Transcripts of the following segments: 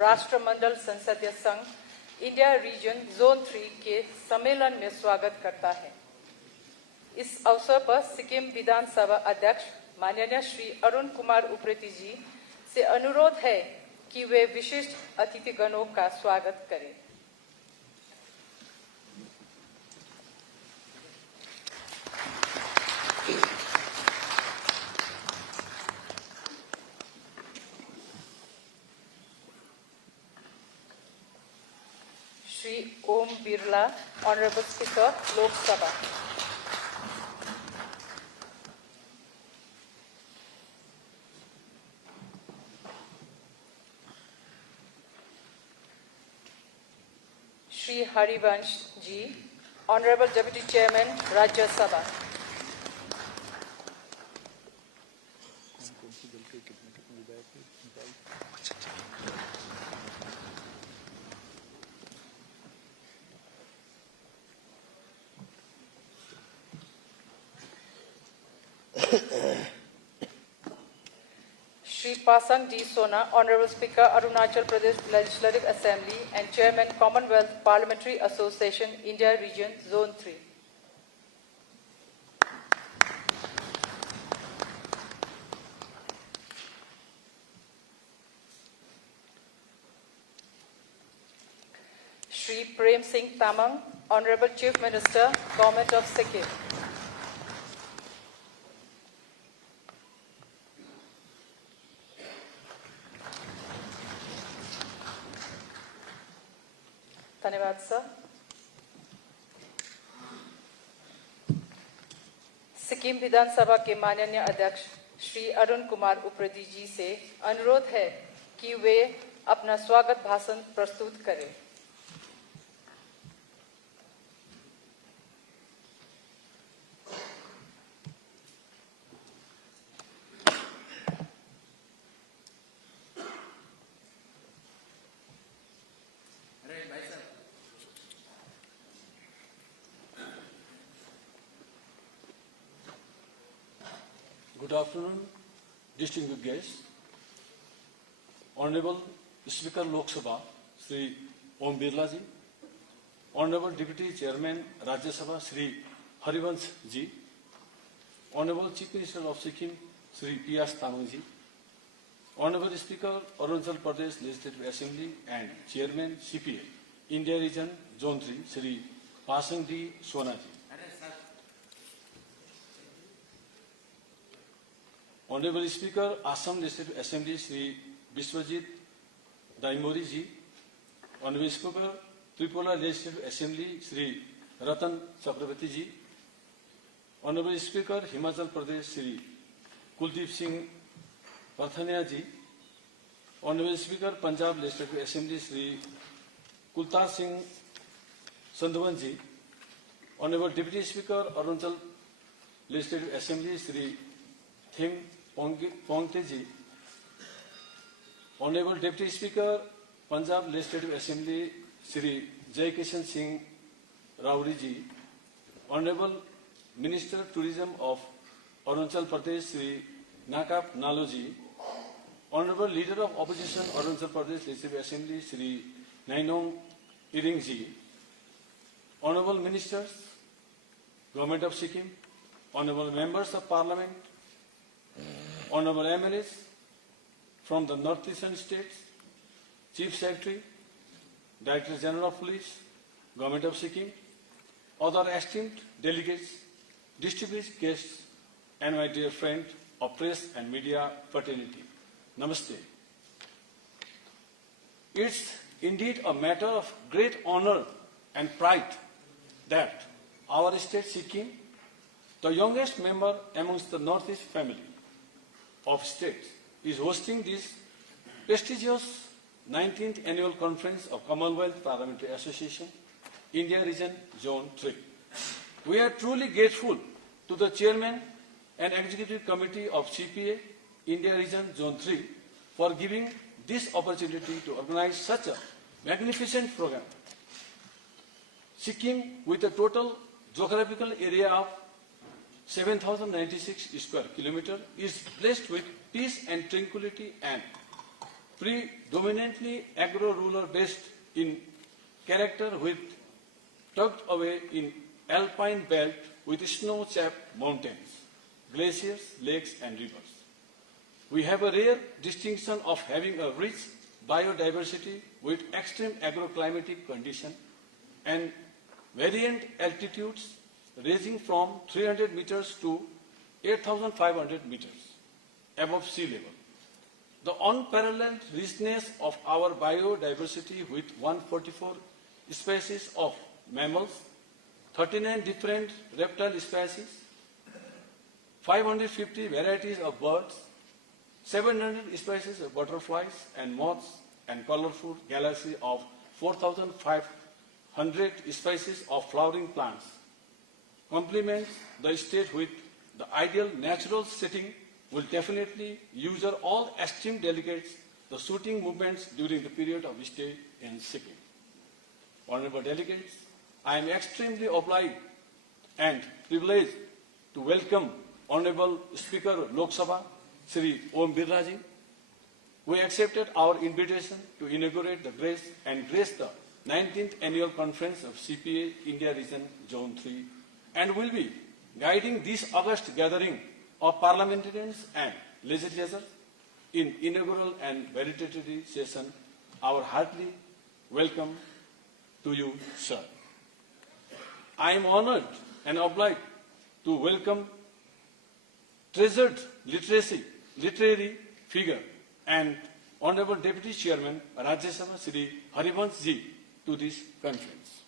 राष्ट्रमंडल संसदीय संघ इंडिया रीजन जोन 3 के सम्मेलन में स्वागत करता है। इस अवसर पर सिक्किम विधानसभा अध्यक्ष माननीय श्री अरुण कुमार उप्रेती जी से अनुरोध है कि वे विशिष्ट अतिथिगणों का स्वागत करें। Shri Om Birla, honourable speaker, Lok Sabha. Shri Harivansh ji, honourable deputy chairman, Rajya Sabha. Shri Pasang D. Sona, Honorable Speaker, Arunachal Pradesh Legislative Assembly and Chairman, Commonwealth Parliamentary Association, India Region, Zone 3. Shri Prem Singh Tamang, Honorable Chief Minister, Government of Sikkim. धन्यवाद sir. Sikkim विधानसभा के माननीय अध्यक्ष श्री अरुण कुमार उप्रेती जी से अनुरोध है कि वे अपना स्वागत भाषण प्रस्तुत करें। Good afternoon, distinguished guests. Honorable Speaker Lok Sabha, Shri Om Birla ji, Honorable Deputy Chairman Rajya Sabha, Shri Harivansh ji, Honorable Chief Minister of Sikkim, Shri P.S. Tamang ji, Honorable Speaker Arunachal Pradesh Legislative Assembly and Chairman CPA, India Region Zone 3, Shri Pasang D. Sona ji. Honorable Speaker, Assam Legislative Assembly, Shri Biswajit Daimori ji. Honorable Speaker, Tripura Legislative Assembly, Shri Ratan Chakravarti ji. Honorable Speaker, Himachal Pradesh, Shri Kuldeep Singh Pathania ji. Honorable Speaker, Punjab Legislative Assembly, Shri Kultar Singh Sandhawan ji. Honorable Deputy Speaker, Arunachal Legislative Assembly, Shri Thing Pongte ji, Honorable Deputy Speaker, Punjab Legislative Assembly, Shri Jai Kishan Singh Rauri ji, Honorable Minister Tourism of Arunachal Pradesh, Shri Nakap Nalo ji, Honorable Leader of Opposition Arunachal Pradesh Legislative Assembly, Shri Nainong Iring ji, Honorable Ministers, Government of Sikkim, Honorable Members of Parliament, Honorable MLAs from the northeastern states, Chief Secretary, Director General of Police, Government of Sikkim, other esteemed delegates, distinguished guests, and my dear friend of press and media fraternity. Namaste. It's indeed a matter of great honor and pride that our state Sikkim, the youngest member amongst the Northeast family of states, is hosting this prestigious 19th Annual Conference of Commonwealth Parliamentary Association, India Region Zone 3. We are truly grateful to the Chairman and Executive Committee of CPA, India Region Zone 3, for giving this opportunity to organize such a magnificent program. Sikkim, with a total geographical area of 7,096 square kilometers, is blessed with peace and tranquility, and predominantly agro-rural based in character with tucked away in alpine belt with snow-capped mountains, glaciers, lakes and rivers. We have a rare distinction of having a rich biodiversity with extreme agroclimatic condition and variant altitudes ranging from 300 meters to 8,500 meters above sea level. The unparalleled richness of our biodiversity with 144 species of mammals, 39 different reptile species, 550 varieties of birds, 700 species of butterflies and moths, and colorful galaxy of 4,500 species of flowering plants complements the state with the ideal natural setting will definitely user all esteemed delegates the shooting movements during the period of stay in Sikkim. Honorable delegates, I am extremely obliged and privileged to welcome Honorable Speaker of Lok Sabha, Shri Om Birla Ji, who accepted our invitation to inaugurate the grace the 19th Annual Conference of CPA India Region Zone 3 and will be guiding this August gathering of parliamentarians and legislators in inaugural and valedictory session. Our heartily welcome to you, sir. I am honored and obliged to welcome treasured literary figure and Honorable Deputy Chairman Rajya Sabha Shri Harivansh Ji to this conference.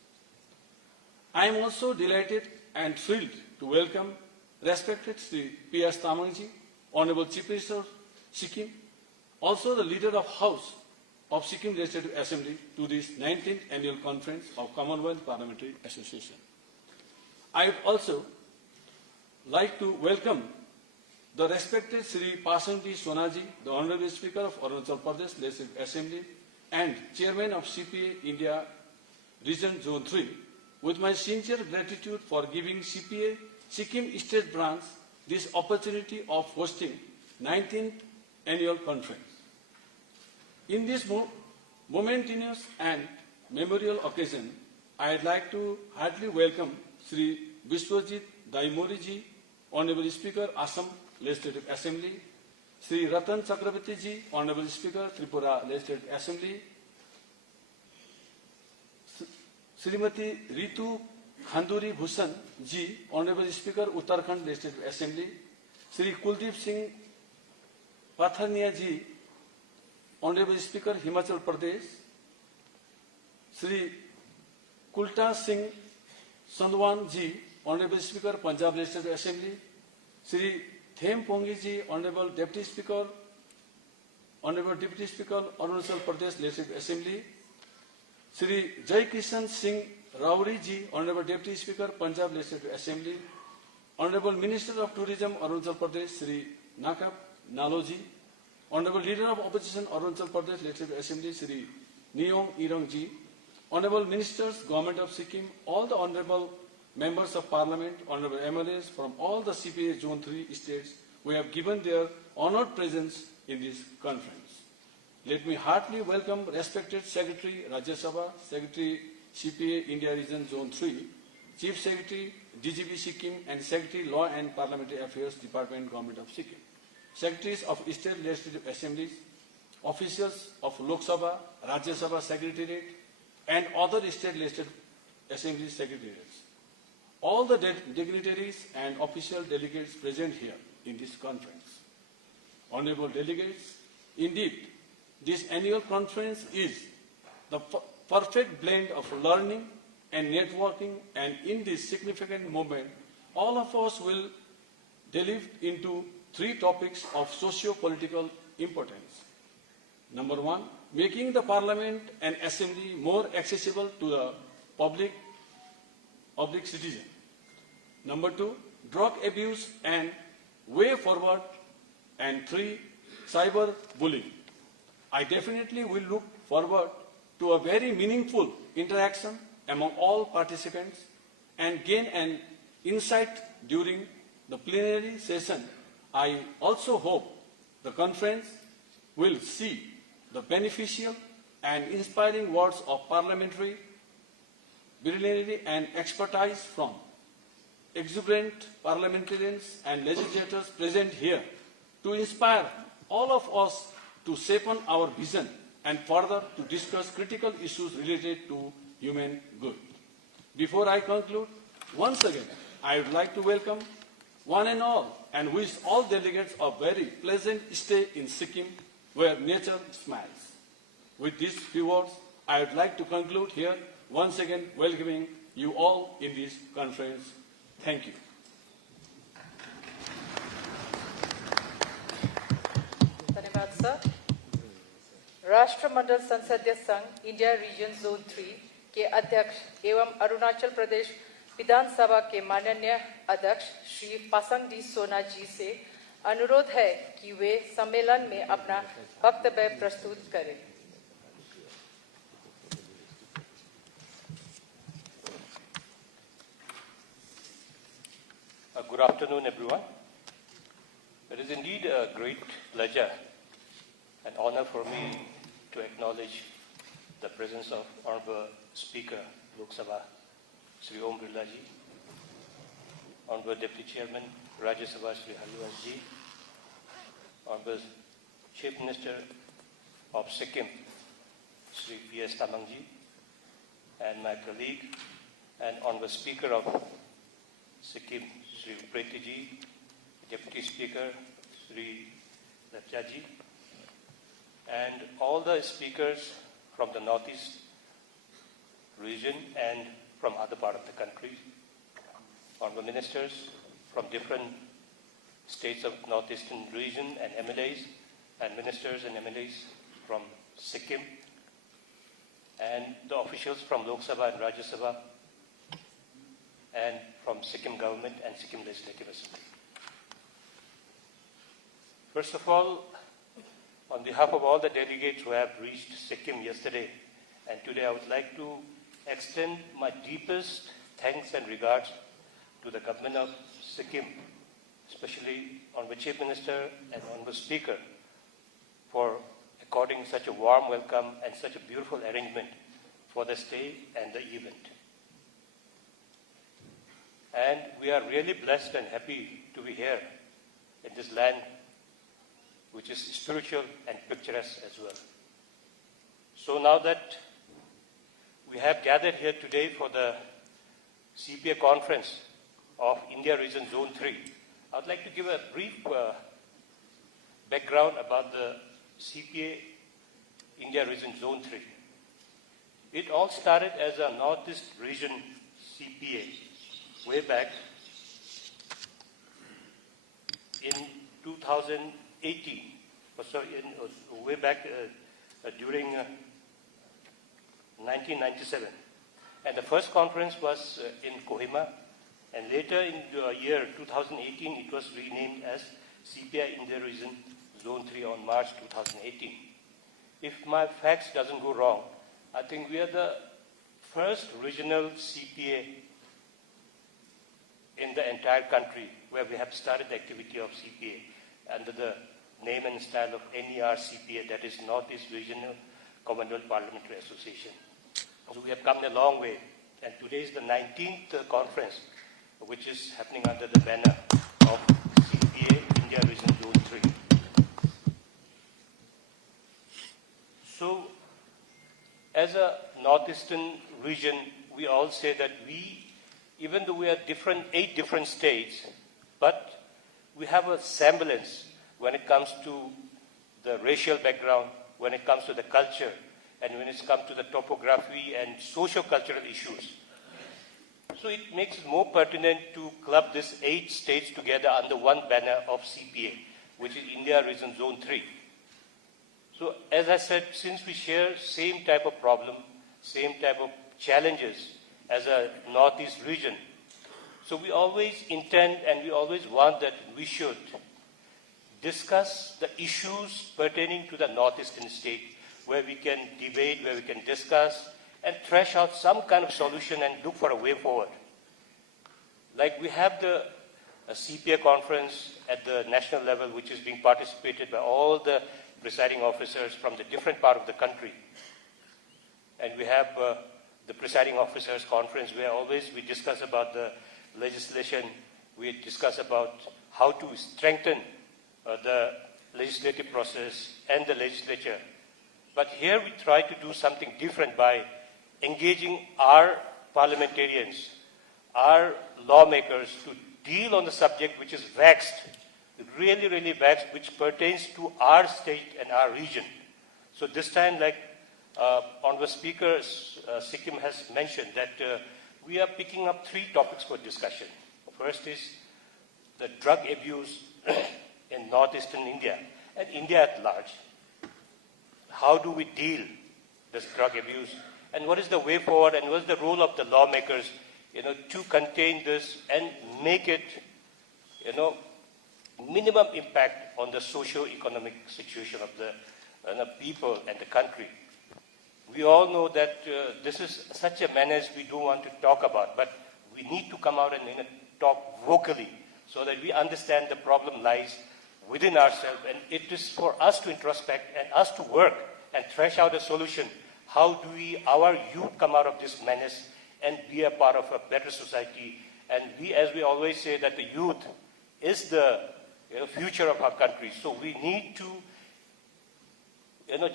I am also delighted and thrilled to welcome respected Shri P.S. Tamang Ji, Honorable Chief Minister of Sikkim, also the leader of House of Sikkim Legislative Assembly to this 19th Annual Conference of Commonwealth Parliamentary Association. I would also like to welcome the respected Shri Pasangji Sonaji, the Honorable Speaker of Arunachal Pradesh Legislative Assembly and Chairman of CPA India Region Zone 3, with my sincere gratitude for giving CPA Sikkim State Branch this opportunity of hosting 19th Annual Conference. In this momentous and memorial occasion, I would like to heartily welcome Shri Biswajit Daimori Ji, Honorable Speaker, Assam Legislative Assembly, Shri Ratan Chakrabarti Ji, Honorable Speaker, Tripura Legislative Assembly, Srimati Ritu Khanduri Bhushan Ji, Honorable Speaker, Uttarakhand Legislative Assembly, Shri Kuldeep Singh Patharnia Ji, Honorable Speaker, Himachal Pradesh, Shri Kulta Singh Sandwan Ji, Honorable Speaker, Punjab Legislative Assembly, Shri Them Pongi Ji, Honorable Deputy Speaker, Arunachal Pradesh Legislative Assembly, Shri Jai Kishan Singh Rauri Ji, Honorable Deputy Speaker, Punjab Legislative Assembly, Honorable Minister of Tourism, Arunachal Pradesh, Shri Nakab Naloji, Honorable Leader of Opposition, Arunachal Pradesh Legislative Assembly, Shri Neong Irong Ji, Honorable Ministers, Government of Sikkim, all the Honorable Members of Parliament, Honorable MLAs from all the CPA Zone 3 states who have given their honored presence in this conference. Let me heartily welcome respected Secretary Rajya Sabha, Secretary CPA India Region Zone 3, Chief Secretary DGP Sikkim and Secretary Law and Parliamentary Affairs Department Government of Sikkim, Secretaries of State Legislative Assemblies, officials of Lok Sabha, Rajya Sabha Secretariat and other state legislative assembly secretariats. All the dignitaries and official delegates present here in this conference. Honorable delegates, indeed, this annual conference is the perfect blend of learning and networking, and in this significant moment, all of us will delve into three topics of socio-political importance. Number one, making the Parliament and Assembly more accessible to the public citizen. Number two, drug abuse and way forward. And three, cyber bullying. I definitely will look forward to a very meaningful interaction among all participants and gain an insight during the plenary session. I also hope the conference will see the beneficial and inspiring words of parliamentary brilliance and expertise from exuberant parliamentarians and legislators present here to inspire all of us to shape on our vision and further to discuss critical issues related to human good. Before I conclude, once again, I would like to welcome one and all and wish all delegates a very pleasant stay in Sikkim where nature smiles. With these few words, I would like to conclude here, once again welcoming you all in this conference. Thank you. धन्यवाद sir. राष्ट्रमंडल संसदीय संघ India region zone 3 के अध्यक्ष एवं अरुणाचल प्रदेश विधानसभा के माननीय अध्यक्ष श्री पासंग डी सोना जी से अनुरोध है कि वे सम्मेलन में अपना वक्तव्य प्रस्तुत करें। Good afternoon, everyone. It is indeed a great pleasure and honor for me to acknowledge the presence of Honorable Speaker, Lok Sabha, Sri Om Birla ji, Honorable Deputy Chairman, Rajya Sabha, Sri Harivansh ji, Honorable Chief Minister of Sikkim, Sri P.S. Tamang ji, and my colleague and Honorable Speaker of Sikkim, Sri Upreti ji, Deputy Speaker, Sri Lepcha ji, and all the speakers from the Northeast region and from other part of the country, honorable ministers from different states of Northeastern region and MLAs, and ministers and MLAs from Sikkim, and the officials from Lok Sabha and Rajya Sabha, and from Sikkim government and Sikkim Legislative Assembly. First of all, on behalf of all the delegates who have reached Sikkim yesterday and today, I would like to extend my deepest thanks and regards to the government of Sikkim, especially Honorable Chief Minister and Honorable Speaker, for according such a warm welcome and such a beautiful arrangement for the stay and the event. And we are really blessed and happy to be here in this land which is spiritual and picturesque as well. So now that we have gathered here today for the CPA conference of India Region Zone 3, I would like to give a brief background about the CPA India Region Zone 3. It all started as a Northeast Region CPA way back in 2018, way back during 1997. And the first conference was in Kohima, and later in the year 2018, it was renamed as CPI India Region Zone 3 on March 2018. If my facts doesn't go wrong, I think we are the first regional CPA in the entire country where we have started the activity of CPA under the name and style of NER CPA, that is Northeast Regional Commonwealth Parliamentary Association. So we have come a long way, and today is the 19th conference, which is happening under the banner of CPA India Region Zone 3. So, as a Northeastern region, we all say that even though we are 8 different states, but we have a semblance when it comes to the racial background, when it comes to the culture, and when it comes to the topography and socio-cultural issues. So it makes it more pertinent to club these 8 states together under one banner of CPA, which is India Region Zone 3. So as I said, since we share same type of problem, same type of challenges as a Northeast region, so we always intend and we always want that we should discuss the issues pertaining to the Northeastern state, where we can debate, where we can discuss and thresh out some kind of solution and look for a way forward. Like we have the CPA conference at the national level, which is being participated by all the presiding officers from the different part of the country. And we have the presiding officers conference where always we discuss about the legislation, we discuss about how to strengthen the legislative process and the legislature. But here we try to do something different by engaging our parliamentarians, our lawmakers to deal on the subject which is vexed, really, really vexed, which pertains to our state and our region. So this time, like Honorable Speaker Sikkim has mentioned, that we are picking up 3 topics for discussion. First is the drug abuse in northeastern India and India at large. How do we deal this drug abuse, and what is the way forward, and what is the role of the lawmakers, to contain this and make it, minimum impact on the socio-economic situation of the people and the country. We all know that this is such a menace we don't want to talk about, but we need to come out and talk vocally so that we understand the problem lies within ourselves, and it is for us to introspect and us to work and thresh out a solution. How do our youth come out of this menace and be a part of a better society? And we, as we always say, that the youth is the future of our country. So we need to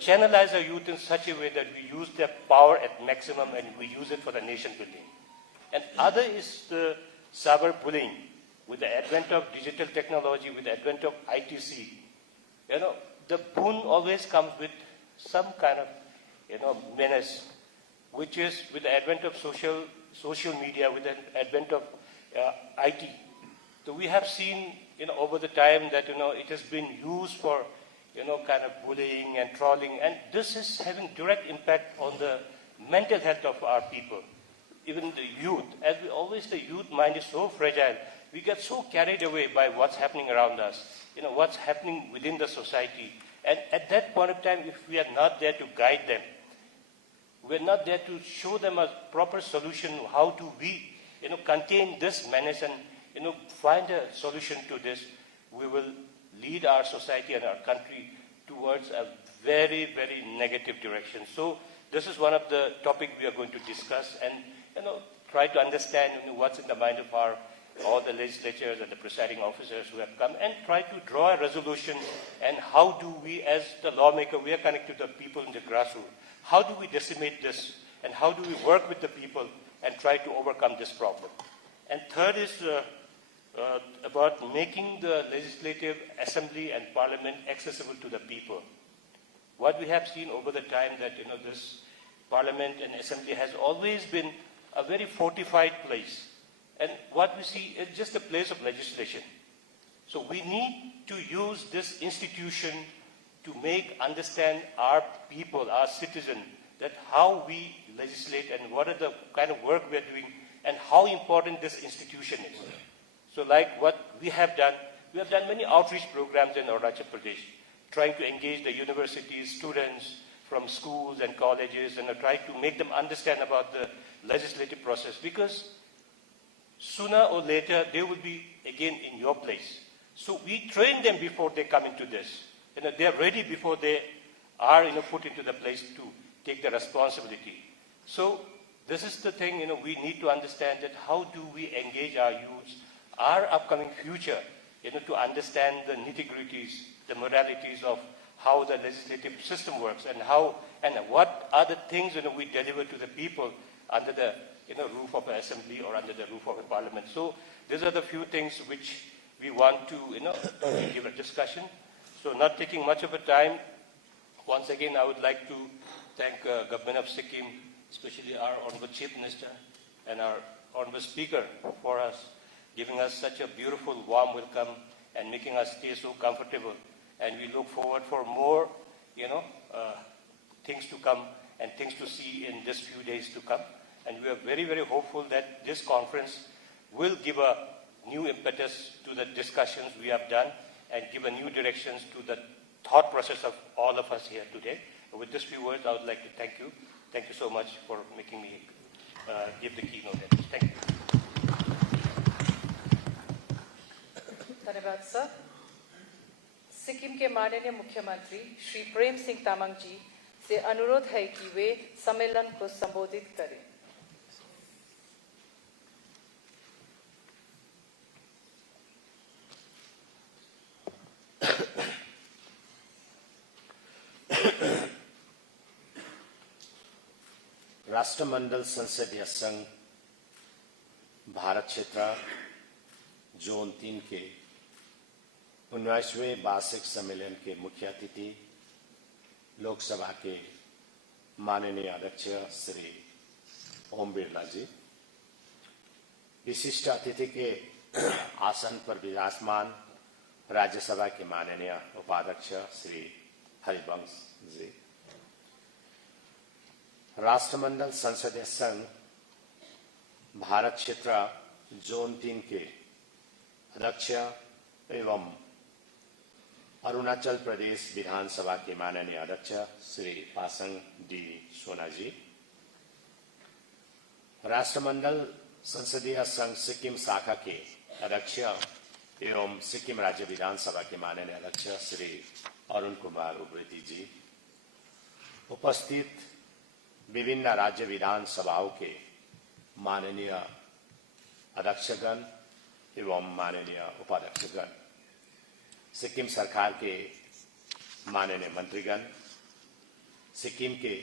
channelize our youth in such a way that we use their power at maximum and we use it for the nation building. And other is the cyberbullying. With the advent of digital technology, with the advent of ITC, the boon always comes with some kind of, menace, which is with the advent of social media, with the advent of IT. So we have seen, over the time that, it has been used for, kind of bullying and trolling, and this is having direct impact on the mental health of our people, even the youth. As we always say, youth mind is so fragile. We get so carried away by what's happening around us, what's happening within the society. And at that point of time, if we are not there to guide them, we're not there to show them a proper solution, how do we, contain this menace and, find a solution to this, we will lead our society and our country towards a very, very negative direction. So this is one of the topics we are going to discuss and, try to understand what's in the mind of all the legislatures and the presiding officers who have come, and try to draw a resolution. And how do we, as the lawmaker, we are connected to the people in the grassroots. How do we decimate this, and how do we work with the people and try to overcome this problem? And third is about making the legislative assembly and parliament accessible to the people. What we have seen over the time that this parliament and assembly has always been a very fortified place. And what we see is just a place of legislation. So we need to use this institution to understand our people, our citizens, that how we legislate and what are the kind of work we are doing and how important this institution is. So like what we have done many outreach programs in Arunachal Pradesh, trying to engage the universities, students from schools and colleges, and try to make them understand about the legislative process, because sooner or later they will be again in your place. So we train them before they come into this. They are ready before they are put into the place to take the responsibility. So this is the thing we need to understand, that how do we engage our youths, our upcoming future, to understand the nitty-gritties, the modalities of how the legislative system works, and how and what are the things we deliver to the people under the roof of an assembly or under the roof of a parliament. So these are the few things which we want to give a discussion. So not taking much of a time, once again I would like to thank Government of Sikkim, especially our Honorable Chief Minister and our Honorable Speaker for us, giving us such a beautiful, warm welcome and making us stay so comfortable. And we look forward for more, things to come and things to see in these few days to come. And we are very, very hopeful that this conference will give a new impetus to the discussions we have done and give a new directions to the thought process of all of us here today. With these few words, I would like to thank you. Thank you so much for making me give the keynote. Thank you. धन्यवाद sir. Sikkim के माननीय मुख्यमंत्री श्री प्रेम सिंह तामाङ जी से अनुरोध है कि वे सम्मेलन को संबोधित करें। राष्ट्रमंडल संसदीय संघ भारत क्षेत्र जोन 3 के 19वें वार्षिक सम्मेलन के मुख्य अतिथि लोकसभा के माननीय अध्यक्ष श्री ओम बिरला जी, विशिष्ट अतिथि के आसन पर विराजमान राज्यसभा के माननीय उपाध्यक्ष श्री हरिवंश जी, राष्ट्रमंडल संसदीय संघ भारत क्षेत्र जोन 3 के अध्यक्ष एवं अरुणाचल प्रदेश विधानसभा के माननीय अध्यक्ष श्री पासंग डी सोना जी, राष्ट्रमंडल संसदीय संघ सिक्किम शाखा के अध्यक्ष एवं सिक्किम राज्य विधानसभा के माननीय अध्यक्ष श्री अरुण कुमार उप्रेती जी, उपस्थित विभिन्न राज्य विधानसभाओं के माननीय अध्यक्षगण एवं माननीय उपाध्यक्षगण, सिक्किम सरकार के माननीय मंत्रीगण, सिक्किम के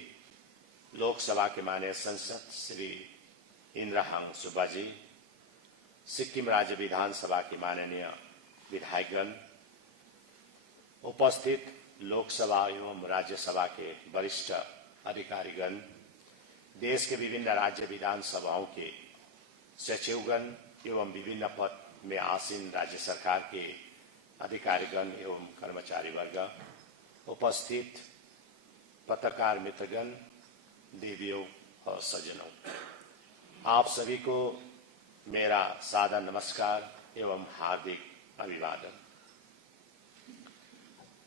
लोकसभा के माननीय सांसद श्री इंद्रहांग सुब्बा जी, सिक्किम राज्य विधानसभा के माननीय विधायकगण, उपस्थित लोकसभा एवं राज्यसभा के वरिष्ठ अधिकारीगण, देश के विभिन्न राज्य विधानसभाओं के सचिवगण एवं विभिन्न पद में आसीन राज्य सरकार के अधिकारीगण एवं कर्मचारी वर्ग, उपस्थित पत्रकार मित्रगण, देवियों और सज्जनों, आप सभी को मेरा सादर नमस्कार एवं हार्दिक अभिवादन।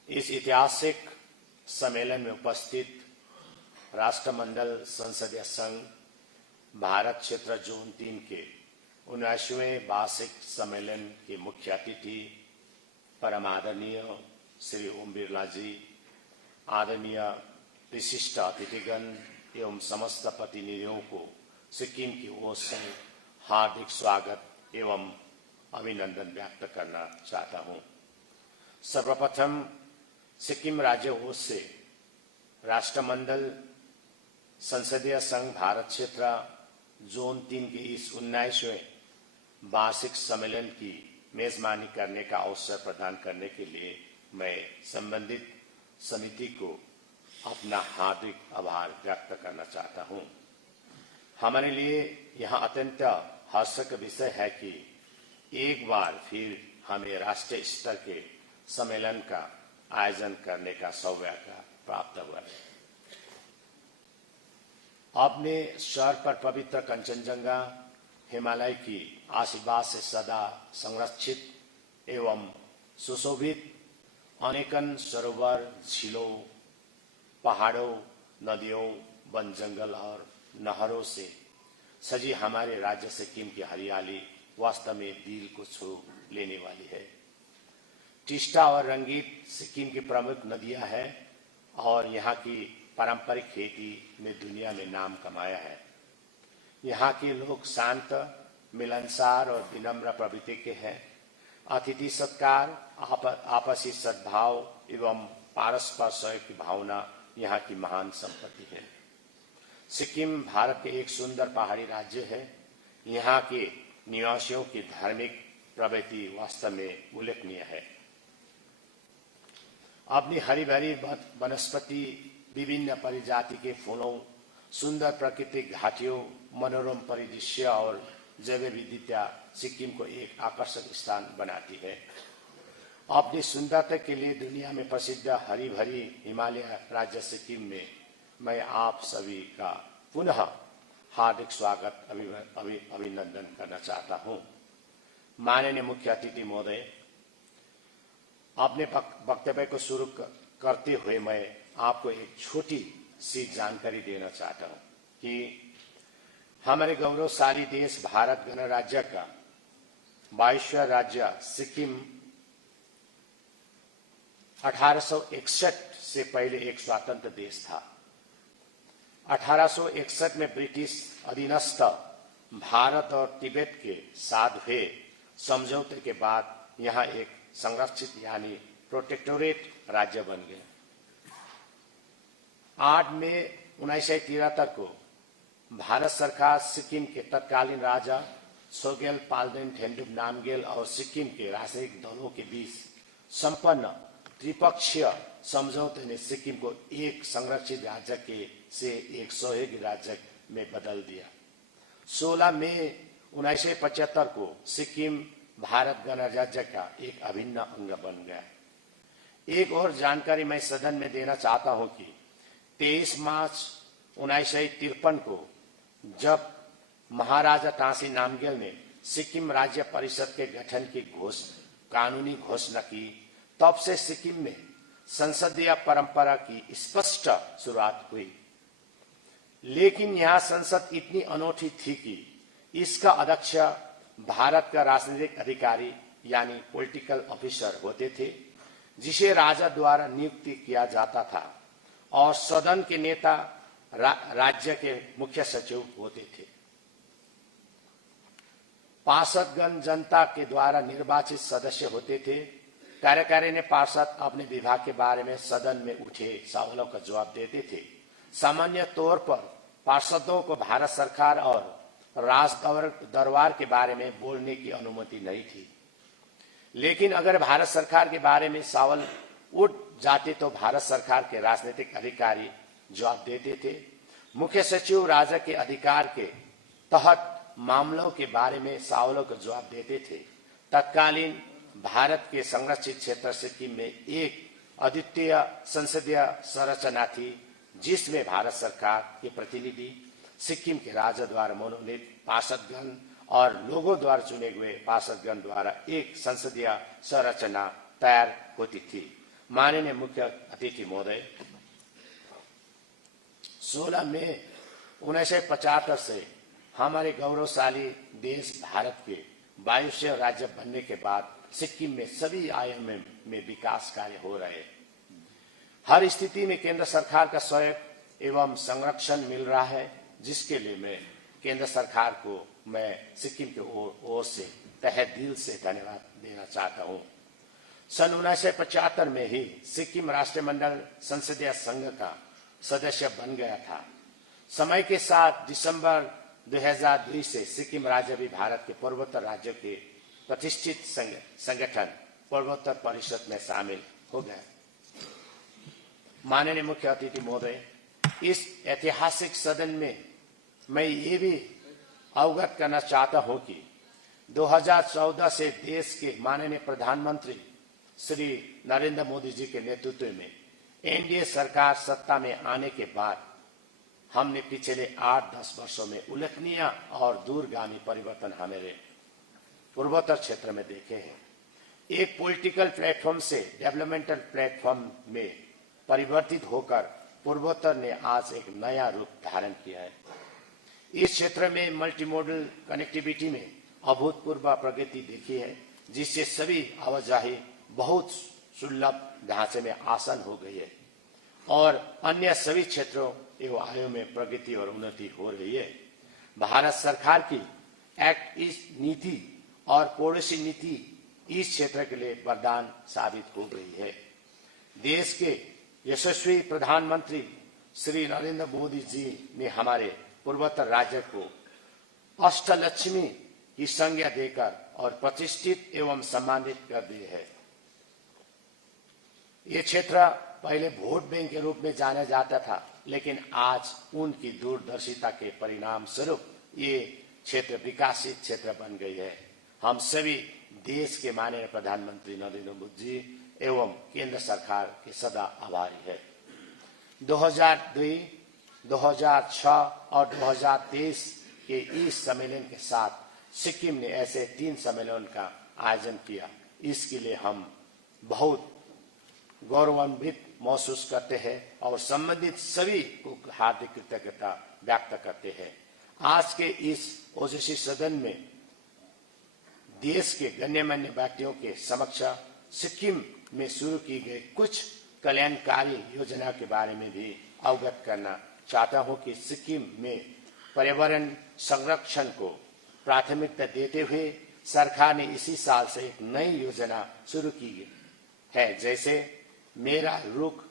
इस ऐतिहासिक सम्मेलन में उपस्थित राष्ट्रमंडल संसदीय संघ भारत क्षेत्र जोन 3 के 19वें वार्षिक सम्मेलन के मुख्य अतिथि परम आदरणीय श्री ओम बिरला जी, आदरणीय विशिष्ट अतिथिगण एवं समस्त प्रतिनिधियों को सिक्किम की ओर से हार्दिक स्वागत एवं अभिनंदन व्यक्त करना चाहता हूं। सर्वप्रथम सिक्किम राज्य ओर से राष्ट्रमंडल संसदीय संघ भारत क्षेत्र जोन 3 के इस 19वें वार्षिक सम्मेलन की मेजबानी करने का अवसर प्रदान करने के लिए मैं संबंधित समिति को अपना हार्दिक आभार व्यक्त करना चाहता हूं। हमारे लिए यह अत्यंत हर्ष का विषय है कि एक बार फिर हमें राष्ट्रीय स्तर के सम्मेलन का आयोजन करने का सौभाग्य प्राप्त हुआ है। अपने सर पर पवित्र कंचनजंगा हिमालय की आशीर्वाद से सदा संरक्षित एवं सुशोभित अनेकन सरोवर, झीलों, पहाड़ों, नदियों, वन जंगल और नहरों से सजी हमारे राज्य सिक्किम की हरियाली वास्तव में दिल को छू लेने वाली है। टिस्टा और रंगीत सिक्किम की प्रमुख नदियां हैं और यहाँ की पारंपरिक खेती ने दुनिया में नाम कमाया है। यहाँ के लोग शांत, मिलनसार और विनम्र प्रवृत्ति के हैं। अतिथि सत्कार, आपसी सद्भाव एवं पारस्पर सहयोग की भावना यहाँ की महान संपत्ति है। सिक्किम भारत के एक सुंदर पहाड़ी राज्य है। यहाँ के निवासियों की धार्मिक प्रवृत्ति वास्तव में उल्लेखनीय है। अपनी हरी भरी वनस्पति, विभिन्न प्रजाति के फूलों, सुंदर प्राकृतिक घाटियों, मनोरम परिदृश्य और जैव विविधता सिक्किम को एक आकर्षक स्थान बनाती है। अपनी सुंदरता के लिए दुनिया में प्रसिद्ध हरी भरी हिमालय राज्य सिक्किम में मैं आप सभी का पुनः हार्दिक स्वागत अभिनंदन करना चाहता हूं। माननीय मुख्य अतिथि महोदय, अपने वक्तव्य को शुरू करते हुए मैं आपको एक छोटी सी जानकारी देना चाहता हूं कि हमारे गौरवशाली देश भारत गणराज्य का 22वां राज्य सिक्किम 1861 से पहले एक स्वतंत्र देश था। 1861 में ब्रिटिश अधीनस्थ भारत और तिब्बत के साथ हुए समझौते के बाद यहाँ एक संरक्षित यानी प्रोटेक्टोरेट राज्य बन गया। 8 मई 1973 को भारत सरकार सिक्किम के तत्कालीन राजा सोगेल पाल्देन थेन्डुप नामग्याल और सिक्किम के राजनीतिक दलों के बीच संपन्न त्रिपक्षीय समझौते ने सिक्किम को एक संरक्षित राज्य से एक सहयोगी राज्य में बदल दिया। 16 मई 1975 को सिक्किम भारत गणराज्य का एक अभिन्न अंग बन गया। एक और जानकारी मैं सदन में देना चाहता हूं कि 23 मार्च 1953 को जब महाराजा टाँसी नामग्याल ने सिक्किम राज्य परिषद के गठन की कानूनी घोषणा की, तब से सिक्किम में संसदीय परंपरा की स्पष्ट शुरुआत हुई। लेकिन यहाँ संसद इतनी अनोखी थी कि इसका अध्यक्ष भारत का राजनीतिक अधिकारी यानी पॉलिटिकल ऑफिसर होते थे, जिसे राजा द्वारा नियुक्त किया जाता था, और सदन के नेता राज्य के मुख्य सचिव होते थे। पार्षदगण जनता के द्वारा निर्वाचित सदस्य होते थे। कार्यकारिणी पार्षद अपने विभाग के बारे में सदन में उठे सवालों का जवाब देते थे। सामान्य तौर पर पार्षदों को भारत सरकार और राज दरबार के बारे में बोलने की अनुमति नहीं थी। लेकिन अगर भारत सरकार के बारे में सवाल उठ जाते तो भारत सरकार के राजनीतिक अधिकारी जवाब देते थे। मुख्य सचिव राजा के अधिकार के तहत मामलों के बारे में सवालों का जवाब देते थे। तत्कालीन भारत के संरक्षित क्षेत्र सिक्किम में एक अद्वितीय संसदीय संरचना थी, जिसमें भारत सरकार के प्रतिनिधि, सिक्किम के राजा द्वारा मनोनीत पार्षदगण और लोगों द्वारा चुने हुए पार्षदगण द्वारा एक संसदीय संरचना तैयार होती थी। माननीय मुख्य अतिथि महोदय, 16 मई 1975 से हमारे गौरवशाली देश भारत के 22वें राज्य बनने के बाद सिक्किम में सभी आयामों में विकास कार्य हो रहे हैं। हर स्थिति में केंद्र सरकार का सहयोग एवं संरक्षण मिल रहा है, जिसके लिए मैं केंद्र सरकार को मैं सिक्किम के ओर से तहे दिल से धन्यवाद देना चाहता हूं। सन 1975 में ही सिक्किम राष्ट्रमंडल संसदीय संघ का सदस्य बन गया था। समय के साथ दिसंबर 2002 से सिक्किम राज्य भी भारत के पूर्वोत्तर राज्यों के प्रतिष्ठित संगठन पूर्वोत्तर परिषद में शामिल हो गया। माननीय मुख्य अतिथि महोदय, इस ऐतिहासिक सदन में मैं ये भी अवगत करना चाहता हूं कि 2014 से देश के माननीय प्रधानमंत्री श्री नरेंद्र मोदी जी के नेतृत्व में एनडीए सरकार सत्ता में आने के बाद हमने पिछले 8-10 वर्षों में उल्लेखनीय और दूरगामी परिवर्तन हमारे पूर्वोत्तर क्षेत्र में देखे हैं। एक पॉलिटिकल प्लेटफॉर्म से डेवलपमेंटल प्लेटफॉर्म में परिवर्तित होकर पूर्वोत्तर ने आज एक नया रूप धारण किया है। इस क्षेत्र में मल्टीमोडल कनेक्टिविटी में अभूतपूर्व प्रगति देखी है, जिससे सभी आवाजाही बहुत सुलभ ढांचे में आसान हो गई है और अन्य सभी क्षेत्रों एवं आयों में प्रगति और उन्नति हो रही है। भारत सरकार की एक्ट ईस्ट नीति और पॉलिसी नीति इस क्षेत्र के लिए वरदान साबित हो गई है। देश के यशस्वी प्रधानमंत्री श्री नरेंद्र मोदी जी ने हमारे पूर्वोत्तर राज्य को अष्टलक्ष्मी की संज्ञा देकर और प्रतिष्ठित एवं सम्मानित कर दिए है। ये क्षेत्र पहले वोट बैंक के रूप में जाना जाता था, लेकिन आज उनकी दूरदर्शिता के परिणाम स्वरूप ये क्षेत्र विकासित क्षेत्र बन गई है। हम सभी देश के माननीय प्रधानमंत्री नरेंद्र मोदी जी एवं केंद्र सरकार के सदा आभारी है। 2002, 2006 और 2023 के इस सम्मेलन के साथ सिक्किम ने ऐसे 3 सम्मेलन का आयोजन किया। इसके लिए हम बहुत गौरवान्वित महसूस करते हैं और संबंधित सभी को हार्दिक कृतज्ञता व्यक्त करते हैं। आज के इस ओजस्वी सदन में देश के गण्यमान्य व्यक्तियों के समक्ष सिक्किम में शुरू की गई कुछ कल्याणकारी योजना के बारे में भी अवगत करना चाहता हूं कि सिक्किम में पर्यावरण संरक्षण को प्राथमिकता देते हुए सरकार ने इसी साल से एक नई योजना शुरू की है, जैसे मेरो रुख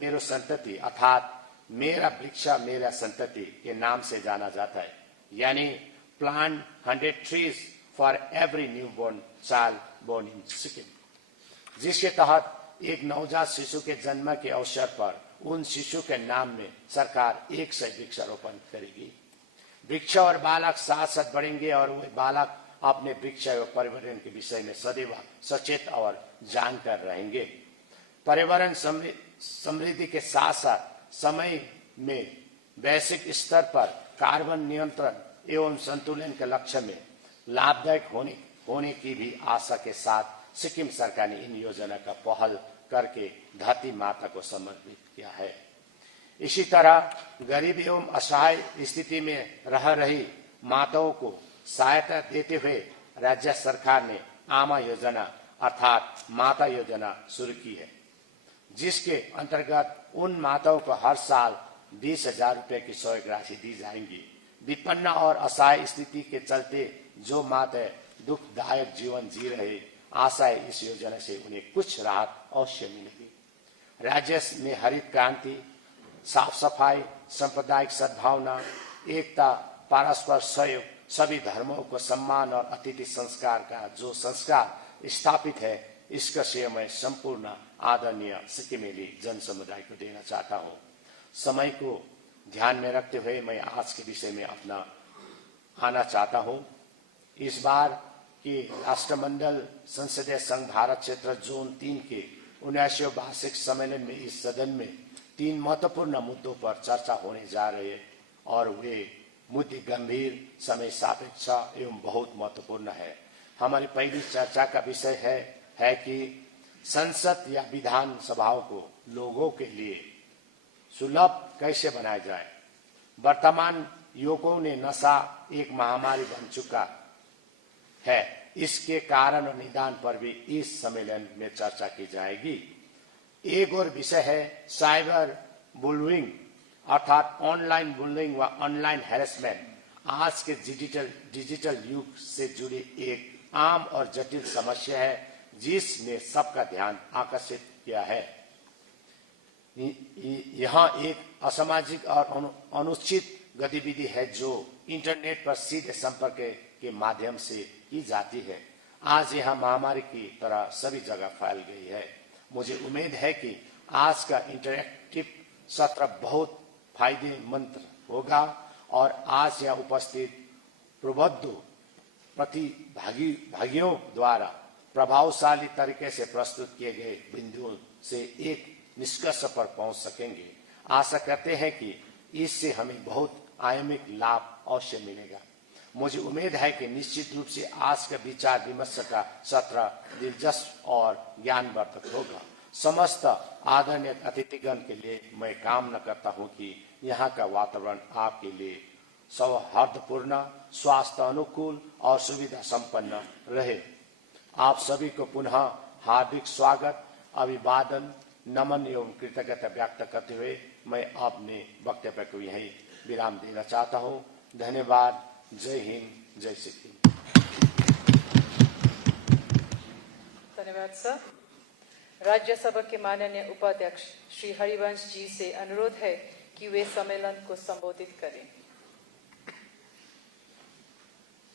मेरो संतति अर्थात मेरा वृक्षा मेरा संतति के नाम से जाना जाता है, यानी plant 100 trees for every new born child born in Sikkim, जिसके तहत एक नवजात शिशु के जन्म के अवसर पर उन शिशु के नाम में सरकार 100 वृक्षारोपण करेगी। वृक्ष और बालक साथ साथ बढ़ेंगे और वे बालक अपने वृक्ष एवं पर्यावरण के विषय में सदैव सचेत और जानकार रहेंगे। पर्यावरण समृद्धि के साथ साथ समय में वैश्विक स्तर पर कार्बन नियंत्रण एवं संतुलन के लक्ष्य में लाभदायक होने की भी आशा के साथ सिक्किम सरकार ने इन योजना का पहल करके धरती माता को समर्पित किया है। इसी तरह गरीब एवं असहाय स्थिति में रह रही माताओं को सहायता देते हुए राज्य सरकार ने आमा योजना अर्थात माता योजना शुरू की है, जिसके अंतर्गत उन माताओं को हर साल 20,000 रुपए की सहायक राशि दी जाएंगी। विपन्न और असहाय स्थिति के चलते जो माता दुखदायक जीवन जी रहे, आशा है इस योजना से उन्हें कुछ राहत अवश्य मिलेगी। राज्य में हरित क्रांति, साफ सफाई, सांप्रदायिक सद्भावना, एकता, परस्पर सहयोग, सभी धर्मों को सम्मान और अतिथि संस्कार का जो संस्कार स्थापित है, इसका श्रेय मैं संपूर्ण आदरणीय सिक्किमेली जन समुदाय को देना चाहता हूँ। समय को ध्यान में रखते हुए मैं आज के विषय में अपना आना चाहता हूँ। इस बार की राष्ट्रमंडल संसदीय संघ भारत क्षेत्र जोन 3 के 79वें वार्षिक सम्मेलन में इस सदन में 3 महत्वपूर्ण मुद्दों पर चर्चा होने जा रही है और वे मुद्दे गंभीर, समय सापेक्ष एवं बहुत महत्वपूर्ण है। हमारी पहली चर्चा का विषय है कि संसद या विधान सभाओं को लोगों के लिए सुलभ कैसे बनाया जाए। वर्तमान युवकों ने नशा एक महामारी बन चुका है, इसके कारण और निदान पर भी इस सम्मेलन में चर्चा की जाएगी। एक और विषय है साइबर बुलिंग अर्थात ऑनलाइन बुलिंग व ऑनलाइन हैरेसमेंट। आज के डिजिटल युग से जुड़ी एक आम और जटिल समस्या है, जिसने सबका ध्यान आकर्षित किया है। यहाँ एक असामाजिक और अनुचित गतिविधि है जो इंटरनेट पर सीधे संपर्क के माध्यम से की जाती है। आज यह महामारी की तरह सभी जगह फैल गई है। मुझे उम्मीद है कि आज का इंटरैक्टिव सत्र बहुत फायदेमंद होगा और आज यहाँ उपस्थित प्रबुद्ध प्रतिभागियों द्वारा प्रभावशाली तरीके से प्रस्तुत किए गए बिंदुओं से एक निष्कर्ष पर पहुंच सकेंगे। आशा करते हैं कि इससे हमें बहुत आयामिक लाभ अवश्य मिलेगा। मुझे उम्मीद है कि निश्चित रूप से आज का विचार विमर्श का सत्र दिलचस्प और ज्ञानवर्धक होगा। समस्त आदरणीय अतिथिगण के लिए मैं कामना करता हूं कि यहाँ का वातावरण आपके लिए सौहार्दपूर्ण, स्वास्थ्य अनुकूल और सुविधा संपन्न रहे। आप सभी को पुनः हार्दिक स्वागत, अभिवादन, नमन एवं कृतज्ञता व्यक्त करते हुए मैं अपने वक्तव्य को यही विराम देना चाहता हूँ। धन्यवाद। जय हिंद, जय सिक्किम। धन्यवाद सर। राज्यसभा के माननीय उपाध्यक्ष श्री हरिवंश जी से अनुरोध है कि वे सम्मेलन को संबोधित करें।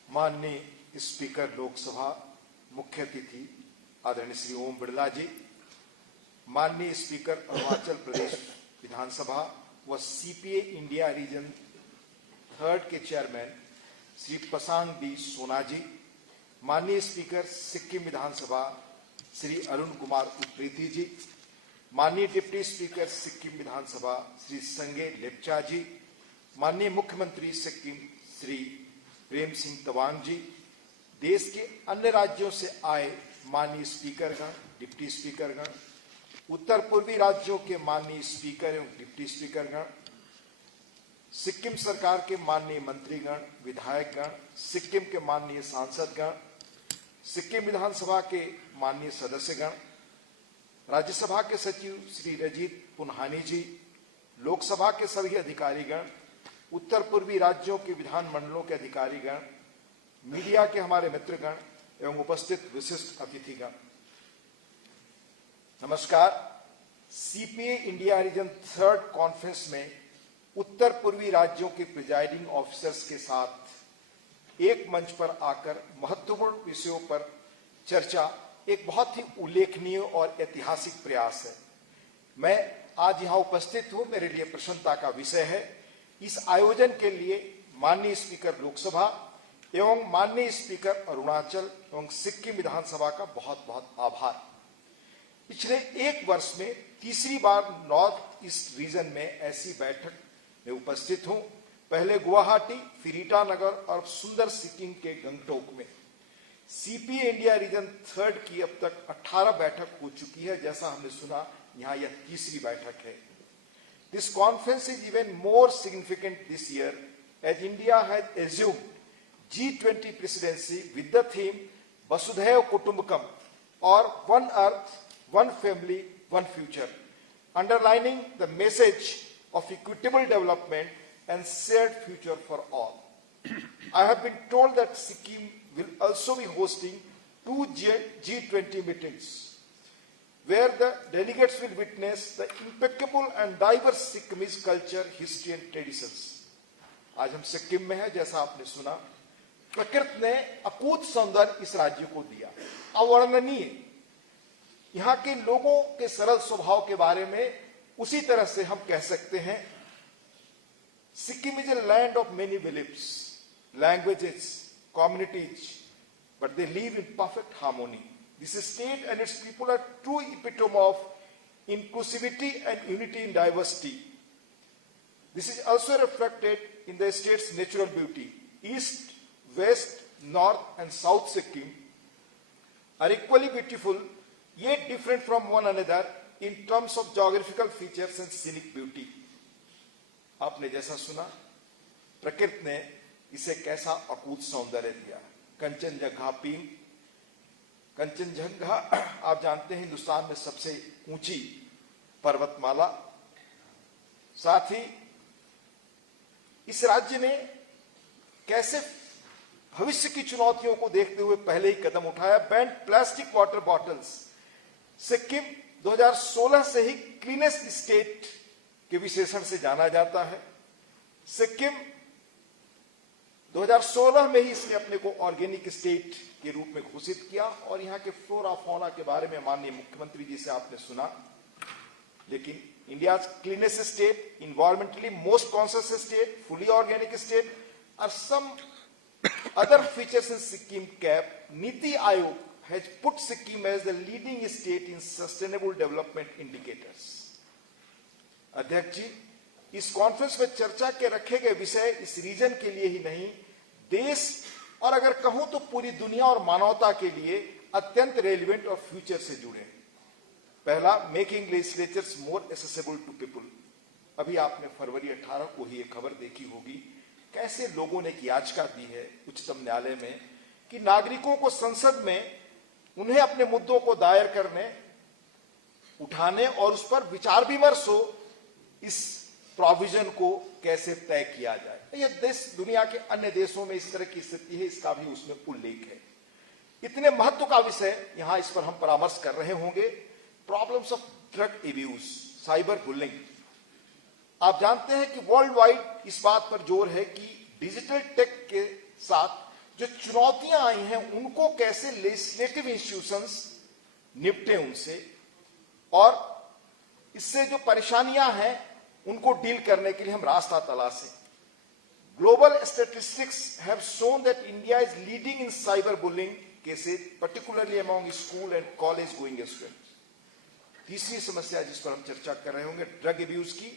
माननीय स्पीकर लोकसभा, मुख्य अतिथि आदरणीय श्री ओम बिरला जी, माननीय स्पीकर अरुणाचल प्रदेश विधानसभा व सीपीए इंडिया रीजन 3 के चेयरमैन श्री पसांग डी सोना जी, माननीय स्पीकर सिक्किम विधानसभा श्री अरुण कुमार उप्रेती जी, माननीय डिप्टी स्पीकर सिक्किम विधानसभा श्री संगे लेप्चा जी, माननीय मुख्यमंत्री सिक्किम श्री प्रेम सिंह तवांग जी, देश के अन्य राज्यों से आए माननीय स्पीकरगण, डिप्टी स्पीकरगण, उत्तर पूर्वी राज्यों के माननीय स्पीकर एवं डिप्टी स्पीकरगण, सिक्किम सरकार के माननीय मंत्रीगण, विधायकगण, सिक्किम के माननीय सांसदगण, सिक्किम विधानसभा के माननीय सदस्यगण, राज्यसभा के सचिव श्री रजीत पुन्हानी जी, लोकसभा के सभी अधिकारीगण, उत्तर पूर्वी राज्यों के विधानमंडलों के अधिकारीगण, मीडिया के हमारे मित्रगण एवं उपस्थित विशिष्ट अतिथिगण, नमस्कार। CPA India region 3rd conference में उत्तर पूर्वी राज्यों के प्रिजाइडिंग ऑफिसर्स के साथ एक मंच पर आकर महत्वपूर्ण विषयों पर चर्चा एक बहुत ही उल्लेखनीय और ऐतिहासिक प्रयास है। मैं आज यहां उपस्थित हूं, मेरे लिए प्रसन्नता का विषय है। इस आयोजन के लिए माननीय स्पीकर लोकसभा एवं माननीय स्पीकर अरुणाचल एवं सिक्किम विधानसभा का बहुत बहुत आभार। पिछले एक वर्ष में तीसरी बार नॉर्थ ईस्ट रीजन में ऐसी बैठक में उपस्थित हूं। पहले गुवाहाटी, फिर ईटानगर और सुंदर सिक्किम के गंगटोक में। सीपीए इंडिया रीजन 3rd की अब तक 18 बैठक हो चुकी है। जैसा हमने सुना, यहां यह तीसरी बैठक है। This conference is even more significant this year as India has assumed G20 presidency with the theme Vasudhaiva Kutumbakam or One Earth, One Family, One Future, underlining the message of equitable development and shared future for all. I have been told that Sikkim will also be hosting 2 G20 meetings, where the delegates will witness the impeccable and diverse Sikkimese culture, history and traditions. आज हम सिक्किम में हैं। जैसा आपने सुना, प्रकृति ने अकूत सौंदर्य इस राज्य को दिया, अवर्णनीय। यहाँ के लोगों के सरल स्वभाव के बारे में उसी तरह से हम कह सकते हैं, Sikkim is a land of many beliefs, languages, communities, but they live in perfect harmony. This state and its people are true epitome of inclusivity and unity in diversity. This is also reflected in the state's natural beauty. East, West, North and South Sikkim are equally beautiful, yet different from one another in terms of geographical features and scenic beauty. आपने जैसा सुना, प्रकृति ने इसे कैसा अकूत सौंदर्य दिया। Kanchenjunga peak, Kanchenjunga आप जानते हैं हिंदुस्तान में सबसे ऊंची पर्वतमाला। साथ ही इस राज्य ने कैसे भविष्य की चुनौतियों को देखते हुए पहले ही कदम उठाया। Band plastic water bottles. Sikkim 2016 से ही क्लीनेस्ट स्टेट के विशेषण से जाना जाता है। सिक्किम 2016 में ही इसने अपने को ऑर्गेनिक स्टेट के रूप में घोषित किया और यहाँ के फ्लोरा फौना के बारे में माननीय मुख्यमंत्री जी से आपने सुना। लेकिन India cleanest state, environmentally most conscious state, fully organic state और some other features in Sikkim cap, NITI Aayog has put Sikkim as the leading state in sustainable development indicators. अध्यक्ष जी, इस कॉन्फ्रेंस में चर्चा के रखे गए विषय इस रीजन के लिए ही नहीं, देश और अगर कहूं तो पूरी दुनिया और मानवता के लिए अत्यंत रेलिवेंट और फ्यूचर से जुड़े हैं। पहला, making legislatures more accessible to people. अभी आपने फरवरी 18 को ही एक खबर देखी होगी, कैसे लोगों ने याचिका दी है उच्चतम न्यायालय में कि नागरिकों को संसद में उन्हें अपने मुद्दों को दायर करने, उठाने और उस पर विचार विमर्श हो, इस प्रोविजन को कैसे तय किया जाए। यह देश दुनिया के अन्य देशों में इस तरह की स्थिति है, इसका भी उसमें उल्लेख है। इतने महत्व का विषय यहां इस पर हम परामर्श कर रहे होंगे। Problems of drug abuse, cyber bullying. आप जानते हैं कि वर्ल्ड वाइड इस बात पर जोर है कि डिजिटल टेक के साथ जो चुनौतियां आई हैं उनको कैसे लेजिस्लेटिव इंस्टीट्यूशंस निपटे उनसे, और इससे जो परेशानियां हैं उनको डील करने के लिए हम रास्ता तलाशें। Global statistics have shown that India is leading in cyber bullying cases, particularly among school and college going students. तीसरी समस्या जिस पर हम चर्चा कर रहे होंगे, ड्रग एब्यूज की,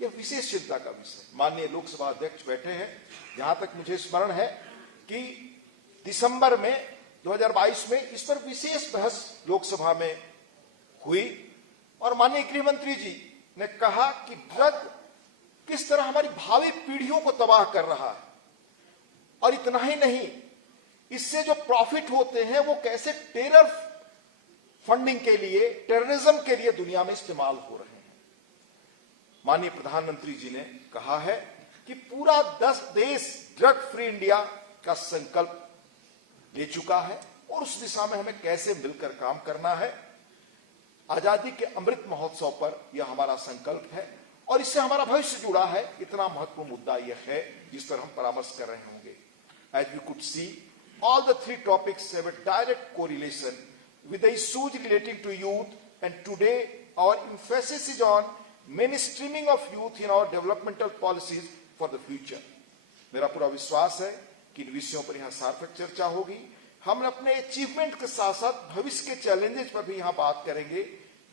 यह विशेष चिंता का विषय। माननीय लोकसभा अध्यक्ष बैठे हैं, जहां तक मुझे स्मरण है कि दिसंबर में 2022 में इस पर विशेष बहस लोकसभा में हुई और माननीय गृह मंत्री जी ने कहा कि ड्रग किस तरह हमारी भावी पीढ़ियों को तबाह कर रहा है, और इतना ही नहीं, इससे जो प्रॉफिट होते हैं वो कैसे टेरर फंडिंग के लिए, टेररिज्म के लिए दुनिया में इस्तेमाल हो रहे हैं। माननीय प्रधानमंत्री जी ने कहा है कि पूरा 10 देश ड्रग फ्री इंडिया का संकल्प ले चुका है और उस दिशा में हमें कैसे मिलकर काम करना है। आजादी के अमृत महोत्सव पर यह हमारा संकल्प है और इससे हमारा भविष्य जुड़ा है। इतना महत्वपूर्ण मुद्दा यह है जिस पर हम परामर्श कर रहे होंगे। As we could see, all the 3 topics have a direct correlation with the issues relating to youth, and today our emphasis is on mainstreaming of youth in our developmental policies for the future. मेरा पूरा विश्वास है कि इन विषयों पर यहाँ सार्थक चर्चा होगी। हम अपने अचीवमेंट के साथ साथ भविष्य के चैलेंजेस पर भी यहाँ बात करेंगे,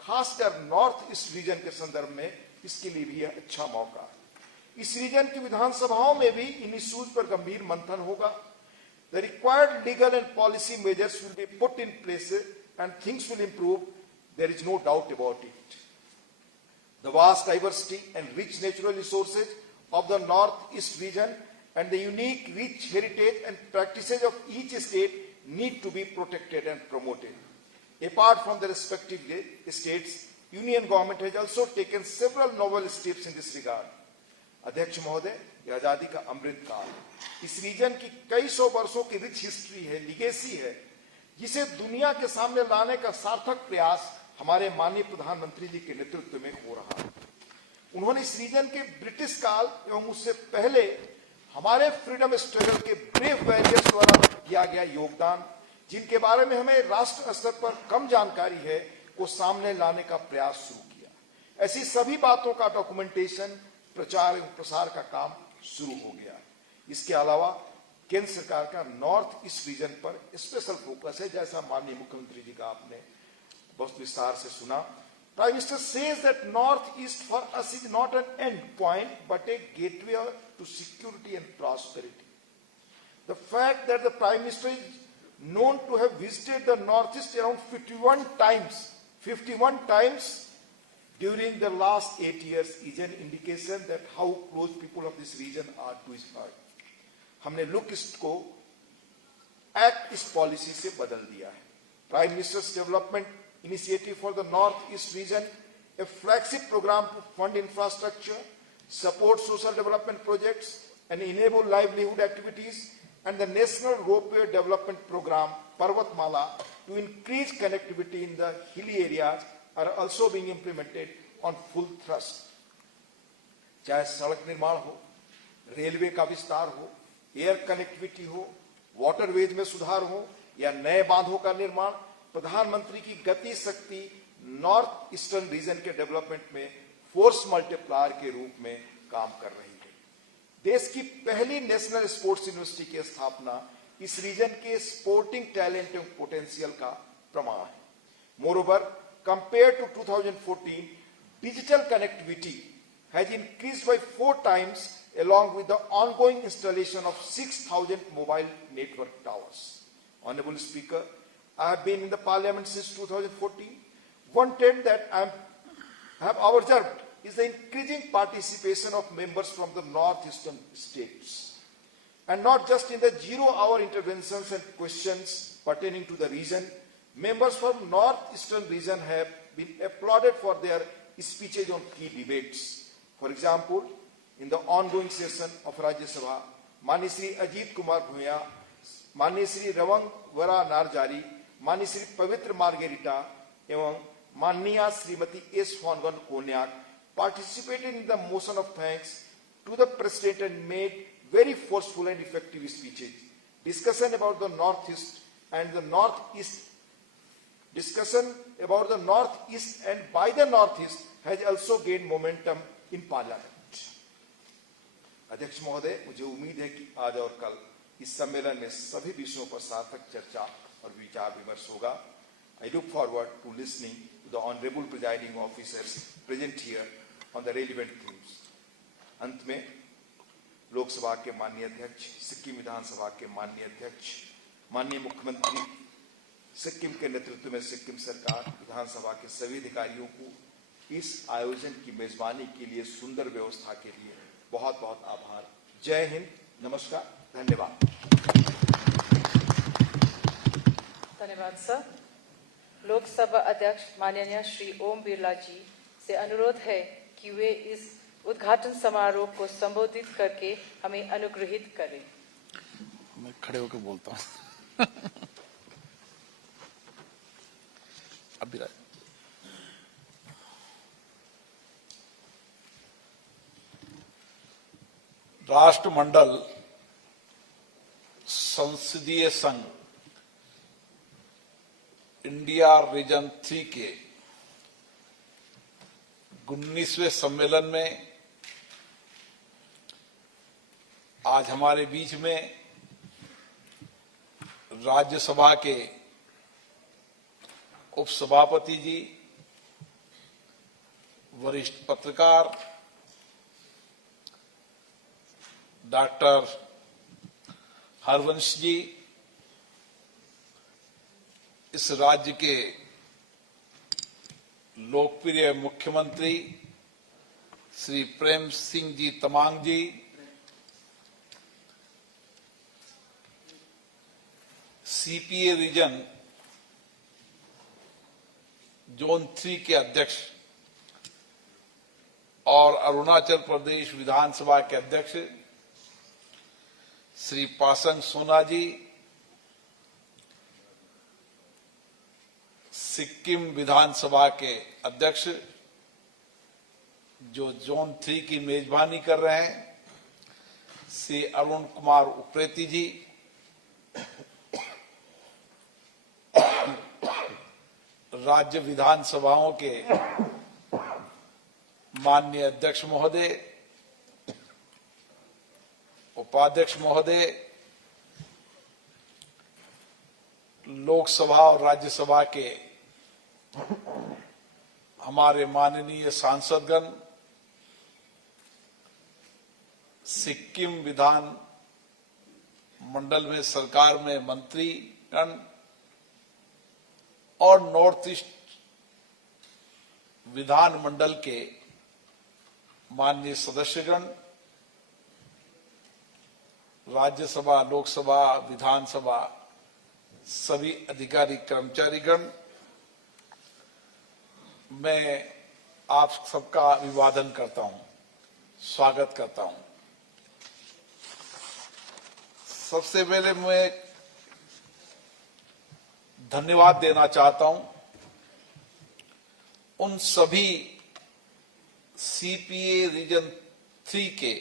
खासकर नॉर्थ ईस्ट रीजन के संदर्भ में। इसके लिए भी यह अच्छा मौका है। इस रीजन की विधानसभाओं में भी इन इश्यूज पर गंभीर मंथन होगा। The required legal and policy measures will be put in place and things will improve. There is no doubt about it. The vast diversity and rich natural resources of the northeast region and the unique rich heritage and practices of each state need to be protected and promoted. Apart from the respective states, Union government has also taken several novel steps in this regard. अध्यक्ष महोदय, यह आजादी का अमृत काल, इस reason की कई सौ वर्षों की रिच हिस्ट्री है, लिगेसी है, जिसे दुनिया के सामने लाने का सार्थक प्रयास हमारे माननीय प्रधानमंत्री जी के नेतृत्व में हो रहा है। उन्होंने इस रीजन के ब्रिटिश काल एवं उससे पहले हमारे फ्रीडम स्ट्रगल के ब्रेव वॉरियर्स द्वारा किया गया योगदान, जिनके बारे में हमें राष्ट्र स्तर पर कम जानकारी है, को सामने लाने का प्रयास शुरू किया। ऐसी सभी बातों का डॉक्यूमेंटेशन, प्रचार एवं प्रसार का काम शुरू हो गया। इसके अलावा केंद्र सरकार का नॉर्थ ईस्ट रीजन पर स्पेशल फोकस है, जैसा माननीय मुख्यमंत्री जी का आपने बहुत विस्तार से सुना। Prime Minister says that North East for us is not an end point but a gateway to security and prosperity. The fact that the Prime Minister is known to have visited the Northeast around 51 times during the last 8 years is an indication that how close people of this region are to his heart. हमने look east को act इस policy से बदल दिया है। Prime ministers development initiative for the North-East region, a flagship program to fund infrastructure, support social development projects, and enable livelihood activities, and the National Ropeway Development Program, Parvatmala, to increase connectivity in the hilly areas are also being implemented on full thrust. चाहे सड़क निर्माण हो, railway का विस्तार हो, air connectivity हो, waterways में सुधार हो या नए बांधों का निर्माण, प्रधानमंत्री की गति शक्ति नॉर्थ ईस्टर्न रीजन के डेवलपमेंट में फोर्स मल्टीप्लायर के रूप में काम कर रही है। देश की पहली नेशनल स्पोर्ट्स यूनिवर्सिटी की स्थापना इस रीजन के स्पोर्टिंग टैलेंट एवं पोटेंशियल का प्रमाण है। Moreover, compare to 2014, digital connectivity has increased by 4 times along with the ongoing installation of 6,000 mobile network towers. Honorable Speaker, I have been in the Parliament since 2014. One trend that I have observed is the increasing participation of members from the northeastern states. And not just in the zero-hour interventions and questions pertaining to the region, members from northeastern region have been applauded for their speeches on key debates. For example, in the ongoing session of Rajya Sabha, Mani Shri Ajit Kumar Bhuya, Mani Shri Ravang Vara Narjari, Mani Shri Pavitra Margarita, and Mania Srimati S. Fongan Konyak participated in the motion of thanks to the President and made very forceful and effective speeches. Discussion about the Northeast and the Northeast, discussion about the Northeast and by the Northeast has also gained momentum in Parliament. अध्यक्ष महोदय, मुझे उम्मीद है कि आज और कल इस सम्मेलन में सभी विषयों पर सार्थक चर्चा और विचार विमर्श होगा. I look forward to listening to the honorable presiding officers present here on the relevant themes. अंत में लोकसभा के माननीय अध्यक्ष, सिक्किम विधानसभा के माननीय अध्यक्ष, माननीय मुख्यमंत्री, सिक्किम के नेतृत्व में सिक्किम सरकार, विधानसभा के सभी अधिकारियों को इस आयोजन की मेजबानी के लिए सुंदर व्यवस्था के लिए बहुत बहुत आभार. जय हिंद, नमस्कार, धन्यवाद. धन्यवाद सर. लोकसभा अध्यक्ष माननीय श्री ओम बिरला जी से अनुरोध है कि वे इस उद्घाटन समारोह को संबोधित करके हमें अनुग्रहित करें। मैं खड़े होकर बोलता हूं। अभी राष्ट्रमंडल संसदीय संघ इंडिया रीजन 3 के 19वें सम्मेलन में आज हमारे बीच में राज्यसभा के उपसभापति जी, वरिष्ठ पत्रकार डॉक्टर हरवंश जी, इस राज्य के लोकप्रिय मुख्यमंत्री श्री प्रेम सिंह जी तमांग जी, सीपीए रीजन जोन 3 के अध्यक्ष और अरुणाचल प्रदेश विधानसभा के अध्यक्ष श्री पासंग सोना जी, सिक्किम विधानसभा के अध्यक्ष जो जोन 3 की मेजबानी कर रहे हैं श्री अरुण कुमार उप्रेती जी, राज्य विधानसभाओं के माननीय अध्यक्ष महोदय, उपाध्यक्ष महोदय, लोकसभा और राज्यसभा के हमारे माननीय सांसदगण, सिक्किम विधान मंडल में सरकार में मंत्रीगण और नॉर्थ ईस्ट विधान मंडल के माननीय सदस्यगण, राज्यसभा, लोकसभा, विधानसभा, सभी अधिकारी कर्मचारीगण, मैं आप सबका अभिवादन करता हूं, स्वागत करता हूं। सबसे पहले मैं धन्यवाद देना चाहता हूं उन सभी सीपीए रीजन 3 के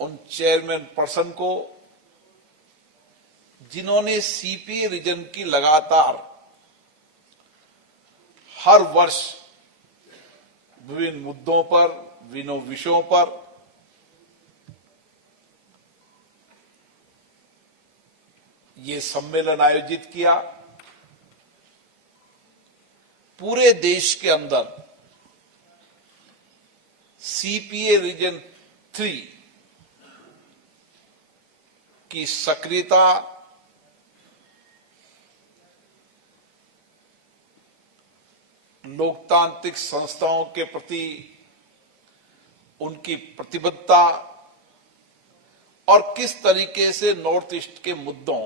उन चेयरमैन पर्सन को जिन्होंने सीपीए रीजन की लगातार हर वर्ष विभिन्न मुद्दों पर, विभिन्न विषयों पर ये सम्मेलन आयोजित किया। पूरे देश के अंदर सीपीए रीजन 3 की सक्रियता लोकतांत्रिक संस्थाओं के प्रति उनकी प्रतिबद्धता और किस तरीके से नॉर्थ ईस्ट के मुद्दों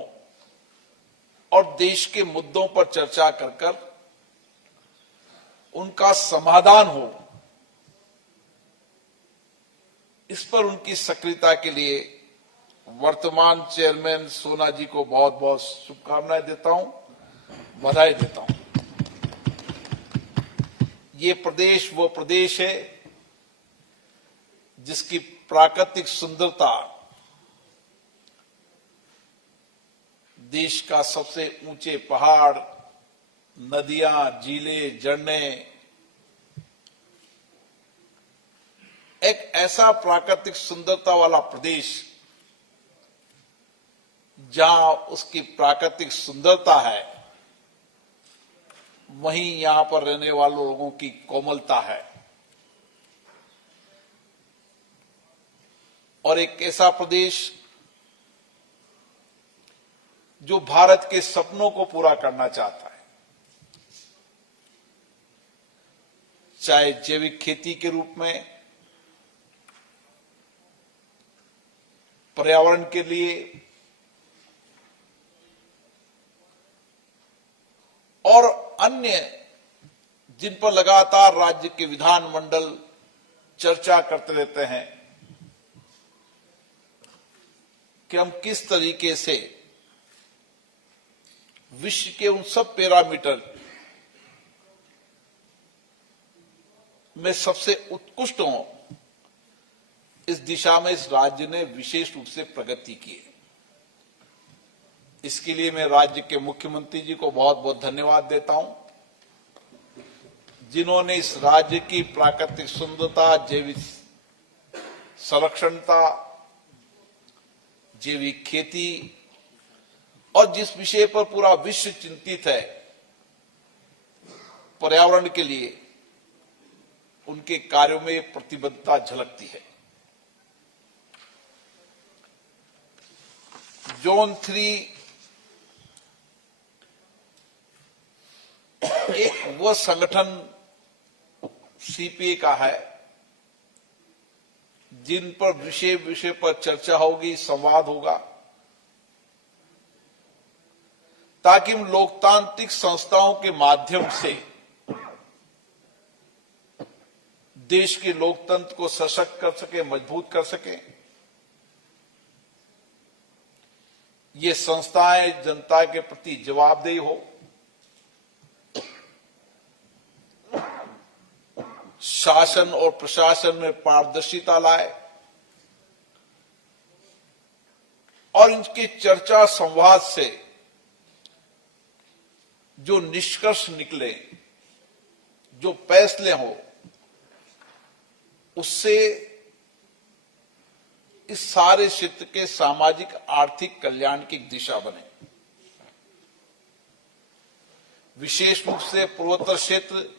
और देश के मुद्दों पर चर्चा कर उनका समाधान हो, इस पर उनकी सक्रियता के लिए वर्तमान चेयरमैन सोना जी को बहुत बहुत शुभकामनाएं देता हूं, बधाई देता हूं। ये प्रदेश वो प्रदेश है जिसकी प्राकृतिक सुंदरता देश का सबसे ऊंचे पहाड़, नदियां, झीलें, झरने, एक ऐसा प्राकृतिक सुंदरता वाला प्रदेश जहां उसकी प्राकृतिक सुंदरता है, वहीं यहां पर रहने वाले लोगों की कोमलता है। और एक ऐसा प्रदेश जो भारत के सपनों को पूरा करना चाहता है, चाहे जैविक खेती के रूप में, पर्यावरण के लिए और अन्य जिन पर लगातार राज्य के विधानमंडल चर्चा करते रहते हैं कि हम किस तरीके से विश्व के उन सब पैरामीटर में सबसे उत्कृष्ट हों, इस दिशा में इस राज्य ने विशेष रूप से प्रगति की है। इसके लिए मैं राज्य के मुख्यमंत्री जी को बहुत बहुत धन्यवाद देता हूं, जिन्होंने इस राज्य की प्राकृतिक सुंदरता, जैविक संरक्षणता, जैविक खेती और जिस विषय पर पूरा विश्व चिंतित है, पर्यावरण के लिए, उनके कार्यों में प्रतिबद्धता झलकती है। जोन 3 एक वह संगठन सीपीए का है जिन पर विषय पर चर्चा होगी, संवाद होगा, ताकि हम लोकतांत्रिक संस्थाओं के माध्यम से देश के लोकतंत्र को सशक्त कर सके, मजबूत कर सके। ये संस्थाएं जनता के प्रति जवाबदेही हो, शासन और प्रशासन में पारदर्शिता लाए और इनके चर्चा संवाद से जो निष्कर्ष निकले, जो फैसले हो, उससे इस सारे क्षेत्र के सामाजिक आर्थिक कल्याण की दिशा बने। विशेष रूप से पूर्वोत्तर क्षेत्र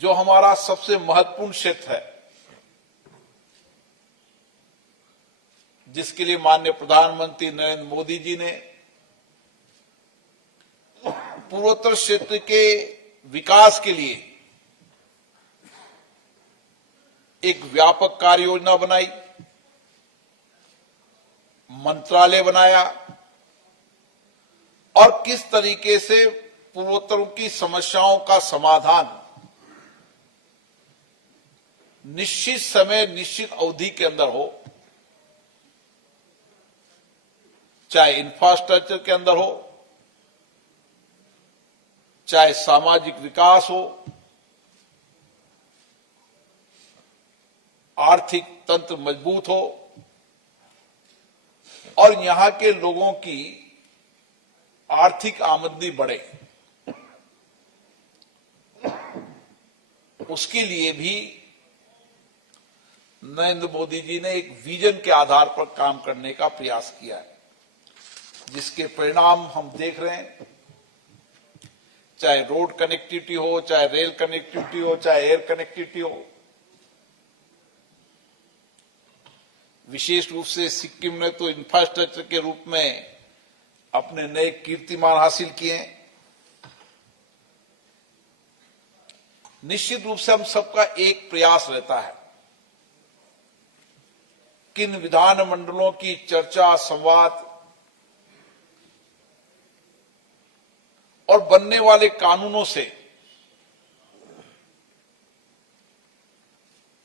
जो हमारा सबसे महत्वपूर्ण क्षेत्र है, जिसके लिए माननीय प्रधानमंत्री नरेंद्र मोदी जी ने पूर्वोत्तर क्षेत्र के विकास के लिए एक व्यापक कार्य योजना बनाई, मंत्रालय बनाया और किस तरीके से पूर्वोत्तरों की समस्याओं का समाधान निश्चित समय, निश्चित अवधि के अंदर हो, चाहे इंफ्रास्ट्रक्चर के अंदर हो, चाहे सामाजिक विकास हो, आर्थिक तंत्र मजबूत हो और यहां के लोगों की आर्थिक आमदनी बढ़े, उसके लिए भी नरेंद्र मोदी जी ने एक विजन के आधार पर काम करने का प्रयास किया है, जिसके परिणाम हम देख रहे हैं। चाहे रोड कनेक्टिविटी हो, चाहे रेल कनेक्टिविटी हो, चाहे एयर कनेक्टिविटी हो। विशेष रूप से सिक्किम ने तो इंफ्रास्ट्रक्चर के रूप में अपने नए कीर्तिमान हासिल किए हैं। निश्चित रूप से हम सबका एक प्रयास रहता है कि इन विधानमंडलों की चर्चा, संवाद और बनने वाले कानूनों से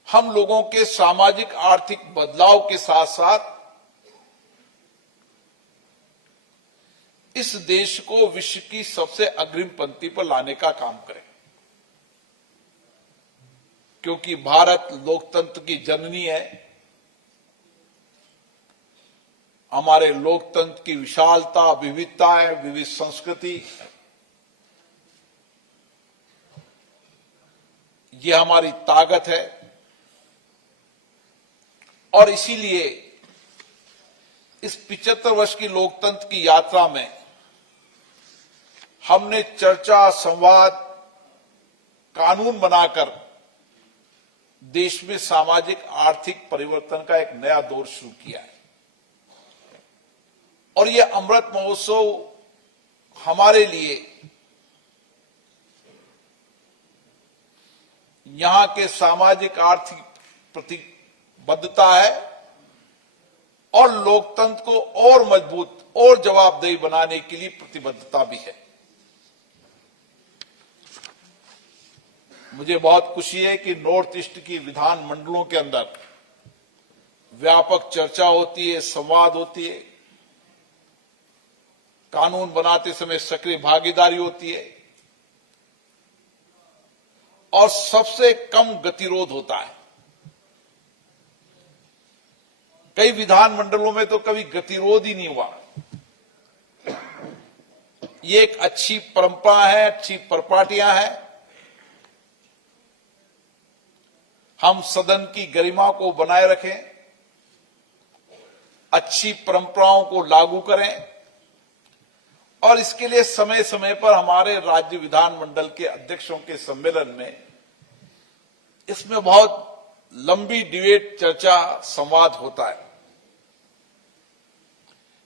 हम लोगों के सामाजिक आर्थिक बदलाव के साथ साथ इस देश को विश्व की सबसे अग्रिम पंक्ति पर लाने का काम करें, क्योंकि भारत लोकतंत्र की जननी है। हमारे लोकतंत्र की विशालता, विविधता है, विविध संस्कृति, ये हमारी ताकत है। और इसीलिए इस 75 वर्ष की लोकतंत्र की यात्रा में हमने चर्चा, संवाद, कानून बनाकर देश में सामाजिक आर्थिक परिवर्तन का एक नया दौर शुरू किया है। और ये अमृत महोत्सव हमारे लिए यहां के सामाजिक आर्थिक प्रतिबद्धता है और लोकतंत्र को और मजबूत और जवाबदेही बनाने के लिए प्रतिबद्धता भी है। मुझे बहुत खुशी है कि नॉर्थ ईस्ट की विधान मंडलों के अंदर व्यापक चर्चा होती है, संवाद होती है, कानून बनाते समय सक्रिय भागीदारी होती है और सबसे कम गतिरोध होता है। कई विधानमंडलों में तो कभी गतिरोध ही नहीं हुआ। ये एक अच्छी परंपरा है, अच्छी परिपाटियां हैं। हम सदन की गरिमा को बनाए रखें, अच्छी परंपराओं को लागू करें और इसके लिए समय समय पर हमारे राज्य विधानमंडल के अध्यक्षों के सम्मेलन में इसमें बहुत लंबी डिबेट, चर्चा, संवाद होता है।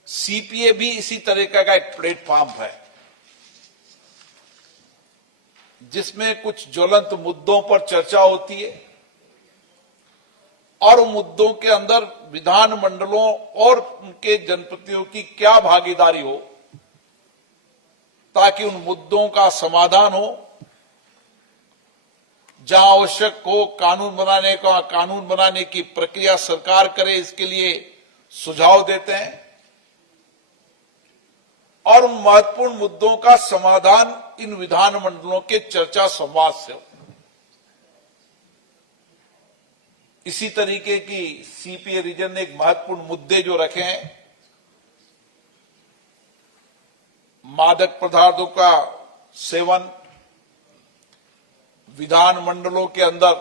सीपीए भी इसी तरीके का एक प्लेटफॉर्म है जिसमें कुछ ज्वलंत मुद्दों पर चर्चा होती है और उन मुद्दों के अंदर विधानमंडलों और उनके जनप्रतिनिधियों की क्या भागीदारी हो ताकि उन मुद्दों का समाधान हो। जहां आवश्यक हो कानून बनाने की प्रक्रिया सरकार करे, इसके लिए सुझाव देते हैं और उन महत्वपूर्ण मुद्दों का समाधान इन विधानमंडलों के चर्चा संवाद से हो। इसी तरीके की सीपीए रीजन ने एक महत्वपूर्ण मुद्दे जो रखे हैं, मादक पदार्थों का सेवन, विधानमंडलों के अंदर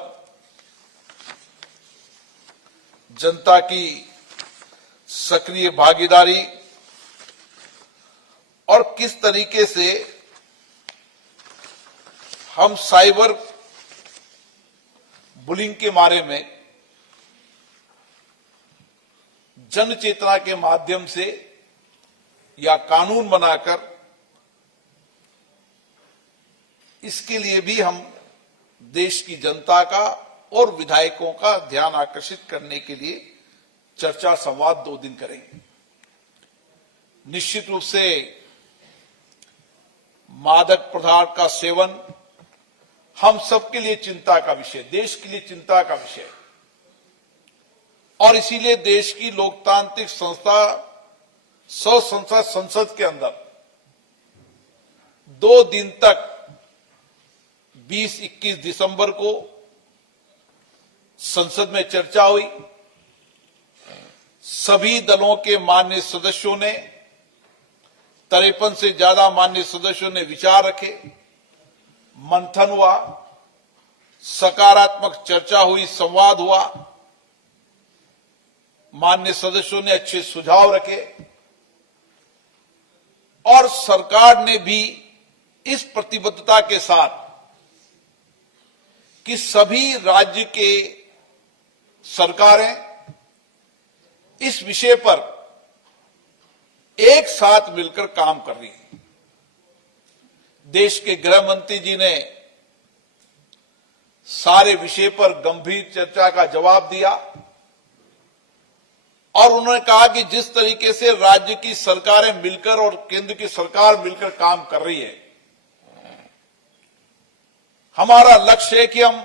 जनता की सक्रिय भागीदारी और किस तरीके से हम साइबर बुलिंग के बारे में जन चेतना के माध्यम से या कानून बनाकर इसके लिए भी हम देश की जनता का और विधायकों का ध्यान आकर्षित करने के लिए चर्चा संवाद 2 दिन करेंगे। निश्चित रूप से मादक पदार्थ का सेवन हम सबके लिए चिंता का विषय, देश के लिए चिंता का विषय और इसीलिए देश की लोकतांत्रिक संसद के अंदर 2 दिन तक 20-21 दिसंबर को संसद में चर्चा हुई। सभी दलों के माननीय सदस्यों ने 53 से ज्यादा माननीय सदस्यों ने विचार रखे, मंथन हुआ, सकारात्मक चर्चा हुई, संवाद हुआ। माननीय सदस्यों ने अच्छे सुझाव रखे और सरकार ने भी इस प्रतिबद्धता के साथ कि सभी राज्य के सरकारें इस विषय पर एक साथ मिलकर काम कर रही हैं। देश के गृह मंत्री जी ने सारे विषय पर गंभीर चर्चा का जवाब दिया और उन्होंने कहा कि जिस तरीके से राज्य की सरकारें मिलकर और केंद्र की सरकार मिलकर काम कर रही है, हमारा लक्ष्य है कि हम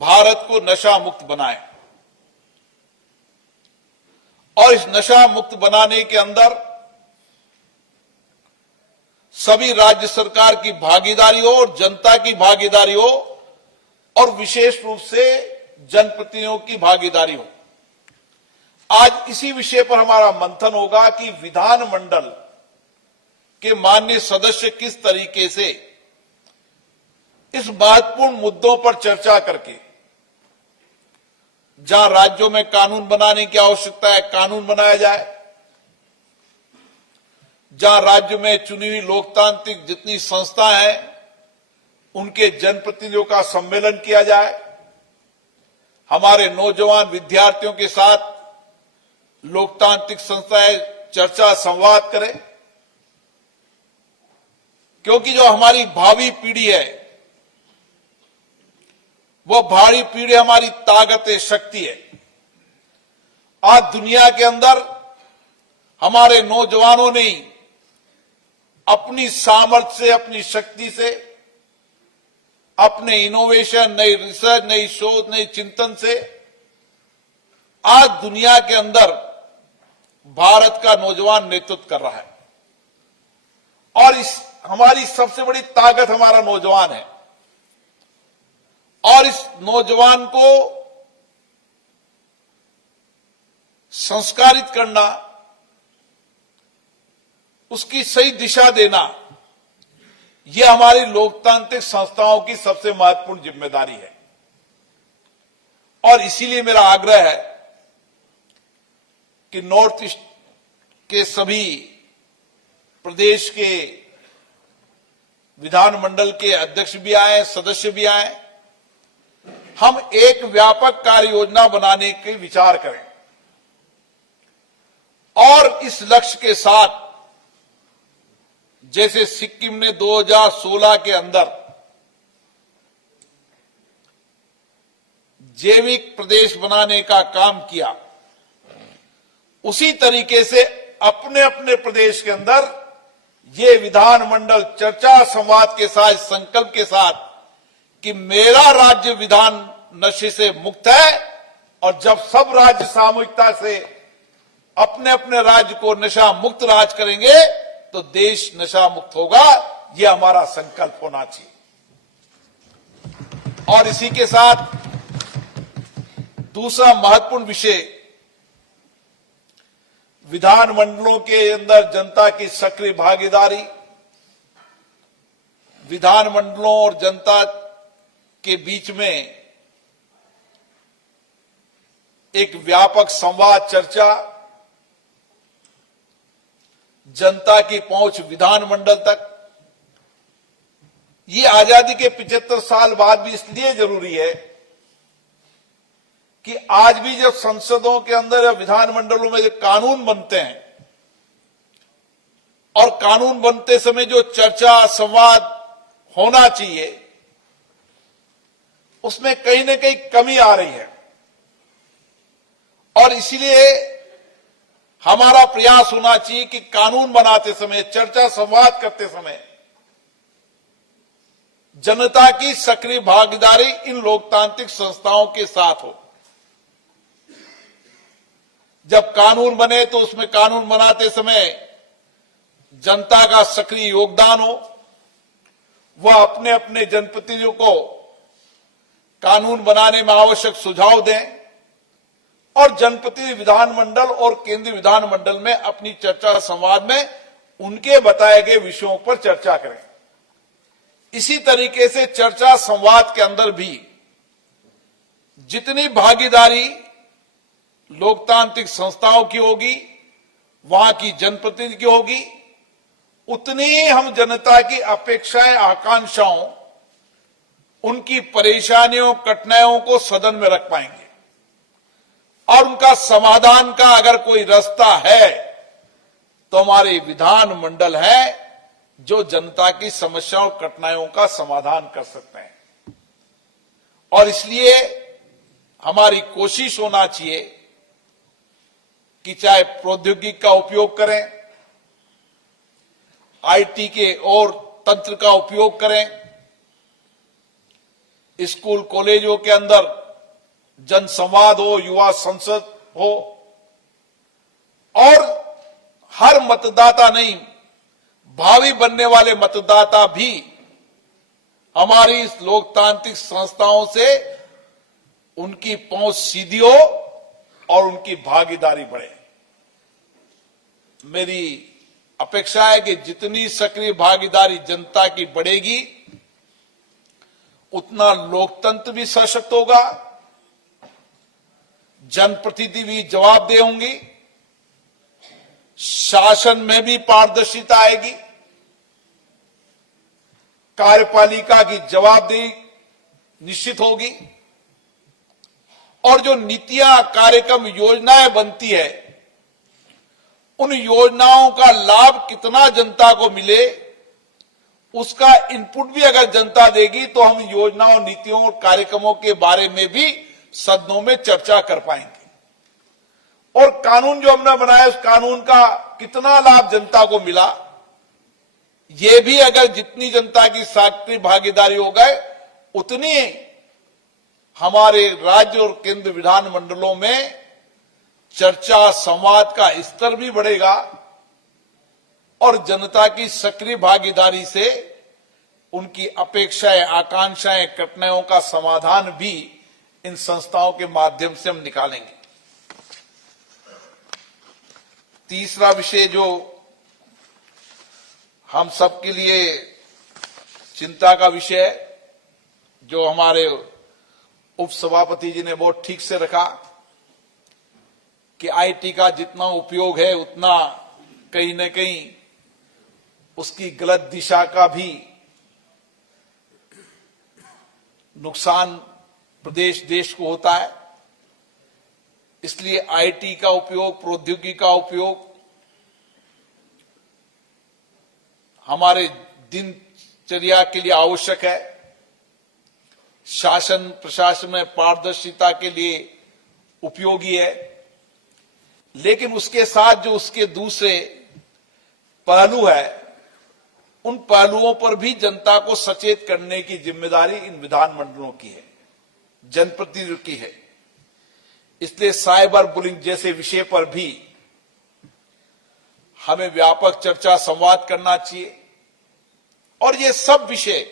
भारत को नशा मुक्त बनाएं और इस नशा मुक्त बनाने के अंदर सभी राज्य सरकार की भागीदारी हो और जनता की भागीदारी हो और विशेष रूप से जनप्रतिनिधियों की भागीदारी हो। आज इसी विषय पर हमारा मंथन होगा कि विधानमंडल के माननीय सदस्य किस तरीके से इस महत्वपूर्ण मुद्दों पर चर्चा करके जहां राज्यों में कानून बनाने की आवश्यकता है, कानून बनाया जाए। जहां राज्य में चुनी हुई लोकतांत्रिक जितनी संस्थाएं हैं, उनके जनप्रतिनिधियों का सम्मेलन किया जाए। हमारे नौजवान विद्यार्थियों के साथ लोकतांत्रिक संस्थाएं चर्चा संवाद करें, क्योंकि जो हमारी भावी पीढ़ी है, वो भावी पीढ़ी हमारी ताकत है, शक्ति है। आज दुनिया के अंदर हमारे नौजवानों ने अपनी सामर्थ्य से, अपनी शक्ति से अपने इनोवेशन, नई रिसर्च, नई शोध, नई चिंतन से आज दुनिया के अंदर भारत का नौजवान नेतृत्व कर रहा है। और इस हमारी सबसे बड़ी ताकत हमारा नौजवान है। और इस नौजवान को संस्कारित करना, उसकी सही दिशा देना, यह हमारी लोकतांत्रिक संस्थाओं की सबसे महत्वपूर्ण जिम्मेदारी है। और इसीलिए मेरा आग्रह है कि नॉर्थ ईस्ट के सभी प्रदेश के विधानमंडल के अध्यक्ष भी आए, सदस्य भी आए, हम एक व्यापक कार्य योजना बनाने के विचार करें और इस लक्ष्य के साथ, जैसे सिक्किम ने 2016 के अंदर जैविक प्रदेश बनाने का काम किया, उसी तरीके से अपने अपने प्रदेश के अंदर ये विधानमंडल चर्चा संवाद के साथ, संकल्प के साथ कि मेरा राज्य विधान नशे से मुक्त है, और जब सब राज्य सामूहिकता से अपने अपने राज्य को नशा मुक्त राज करेंगे तो देश नशा मुक्त होगा। यह हमारा संकल्प होना चाहिए। और इसी के साथ दूसरा महत्वपूर्ण विषय, विधानमंडलों के अंदर जनता की सक्रिय भागीदारी, विधानमंडलों और जनता के बीच में एक व्यापक संवाद, चर्चा, जनता की पहुंच विधानमंडल तक। ये आजादी के 75 साल बाद भी इसलिए जरूरी है कि आज भी जब संसदों के अंदर या विधानमंडलों में जो कानून बनते हैं, और कानून बनते समय जो चर्चा संवाद होना चाहिए, उसमें कहीं न कहीं कमी आ रही है। और इसलिए हमारा प्रयास होना चाहिए कि कानून बनाते समय, चर्चा संवाद करते समय जनता की सक्रिय भागीदारी इन लोकतांत्रिक संस्थाओं के साथ हो। जब कानून बने तो उसमें कानून बनाते समय जनता का सक्रिय योगदान हो, वह अपने अपने जनप्रतिनिधियों को कानून बनाने में आवश्यक सुझाव दें, और जनप्रतिनिधि विधानमंडल और केंद्रीय विधानमंडल में अपनी चर्चा संवाद में उनके बताए गए विषयों पर चर्चा करें। इसी तरीके से चर्चा संवाद के अंदर भी जितनी भागीदारी लोकतांत्रिक संस्थाओं की होगी, वहां की जनप्रतिनिधि की होगी, उतनी ही हम जनता की अपेक्षाएं, आकांक्षाओं, उनकी परेशानियों, कठिनाइयों को सदन में रख पाएंगे। और उनका समाधान का अगर कोई रास्ता है तो हमारे विधानमंडल है जो जनता की समस्याओं, कठिनाइयों का समाधान कर सकते हैं। और इसलिए हमारी कोशिश होना चाहिए कि चाहे प्रौद्योगिकी का उपयोग करें, आईटी के और तंत्र का उपयोग करें, स्कूल कॉलेजों के अंदर जनसंवाद हो, युवा संसद हो, और हर मतदाता नहीं, भावी बनने वाले मतदाता भी हमारी इस लोकतांत्रिक संस्थाओं से उनकी पहुंच सीधी हो और उनकी भागीदारी बढ़े। मेरी अपेक्षा है कि जितनी सक्रिय भागीदारी जनता की बढ़ेगी, उतना लोकतंत्र भी सशक्त होगा, जनप्रतिनिधि भी जवाबदेह होंगी, शासन में भी पारदर्शिता आएगी, कार्यपालिका की जवाबदेही निश्चित होगी, और जो नीतियां, कार्यक्रम, योजनाएं बनती है, उन योजनाओं का लाभ कितना जनता को मिले, उसका इनपुट भी अगर जनता देगी तो हम योजनाओं, नीतियों और कार्यक्रमों के बारे में भी सदनों में चर्चा कर पाएंगे। और कानून जो हमने बनाया, उस कानून का कितना लाभ जनता को मिला, ये भी अगर जितनी जनता की सक्रिय भागीदारी हो गए, उतनी हमारे राज्य और केंद्र विधानमंडलों में चर्चा संवाद का स्तर भी बढ़ेगा और जनता की सक्रिय भागीदारी से उनकी अपेक्षाएं, आकांक्षाएं, कठिनाइयों का समाधान भी इन संस्थाओं के माध्यम से हम निकालेंगे। तीसरा विषय जो हम सबके लिए चिंता का विषय है, जो हमारे उपसभापति जी ने बहुत ठीक से रखा कि आईटी का जितना उपयोग है उतना कहीं न कहीं उसकी गलत दिशा का भी नुकसान प्रदेश देश को होता है। इसलिए आईटी का उपयोग, प्रौद्योगिकी का उपयोग हमारे दिनचर्या के लिए आवश्यक है। शासन प्रशासन में पारदर्शिता के लिए उपयोगी है, लेकिन उसके साथ जो उसके दूसरे पहलू है, उन पहलुओं पर भी जनता को सचेत करने की जिम्मेदारी इन विधानमंडलों की है, जनप्रतिनिधियों की है। इसलिए साइबर बुलिंग जैसे विषय पर भी हमें व्यापक चर्चा संवाद करना चाहिए और ये सब विषय,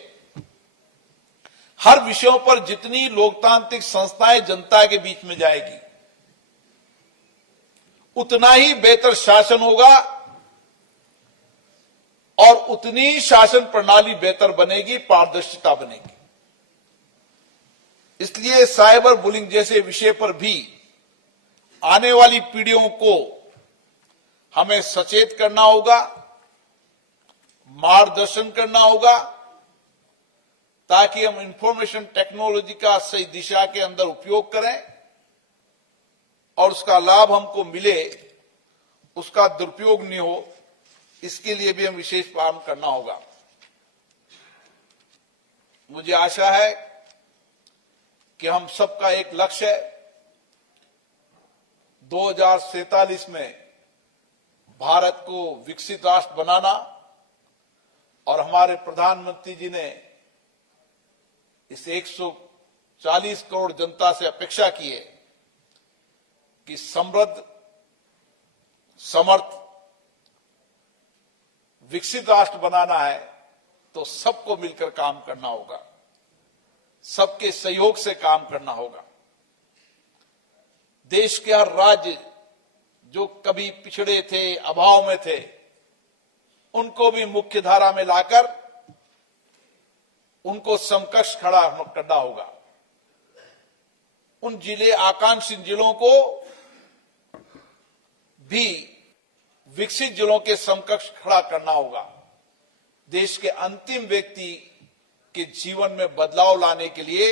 हर विषयों पर जितनी लोकतांत्रिक संस्थाएं जनता के बीच में जाएगी उतना ही बेहतर शासन होगा और उतनी ही शासन प्रणाली बेहतर बनेगी, पारदर्शिता बनेगी। इसलिए साइबर बुलिंग जैसे विषय पर भी आने वाली पीढ़ियों को हमें सचेत करना होगा, मार्गदर्शन करना होगा, ताकि हम इंफॉर्मेशन टेक्नोलॉजी का सही दिशा के अंदर उपयोग करें और उसका लाभ हमको मिले, उसका दुरुपयोग नहीं हो, इसके लिए भी हम विशेष काम करना होगा। मुझे आशा है कि हम सबका एक लक्ष्य है 2047 में भारत को विकसित राष्ट्र बनाना और हमारे प्रधानमंत्री जी ने इस 140 करोड़ जनता से अपेक्षा की है कि समृद्ध, समर्थ, विकसित राष्ट्र बनाना है तो सबको मिलकर काम करना होगा, सबके सहयोग से काम करना होगा। देश के हर राज्य जो कभी पिछड़े थे, अभाव में थे, उनको भी मुख्य धारा में लाकर उनको समकक्ष खड़ा करना होगा। उन जिले, आकांक्षी जिलों को भी विकसित जिलों के समकक्ष खड़ा करना होगा। देश के अंतिम व्यक्ति के जीवन में बदलाव लाने के लिए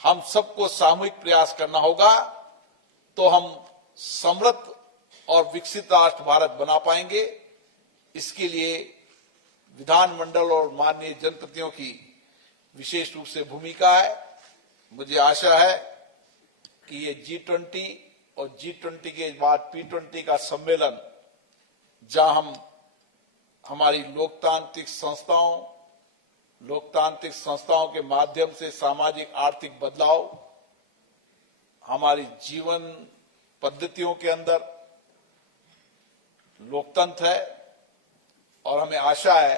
हम सबको सामूहिक प्रयास करना होगा, तो हम समृद्ध और विकसित राष्ट्र भारत बना पाएंगे। इसके लिए विधानमंडल और माननीय जनप्रतिनिधियों की विशेष रूप से भूमिका है। मुझे आशा है कि ये G20 और G20 के बाद P20 का सम्मेलन, जहां हम हमारी लोकतांत्रिक संस्थाओं के माध्यम से सामाजिक आर्थिक बदलाव, हमारी जीवन पद्धतियों के अंदर लोकतंत्र है और हमें आशा है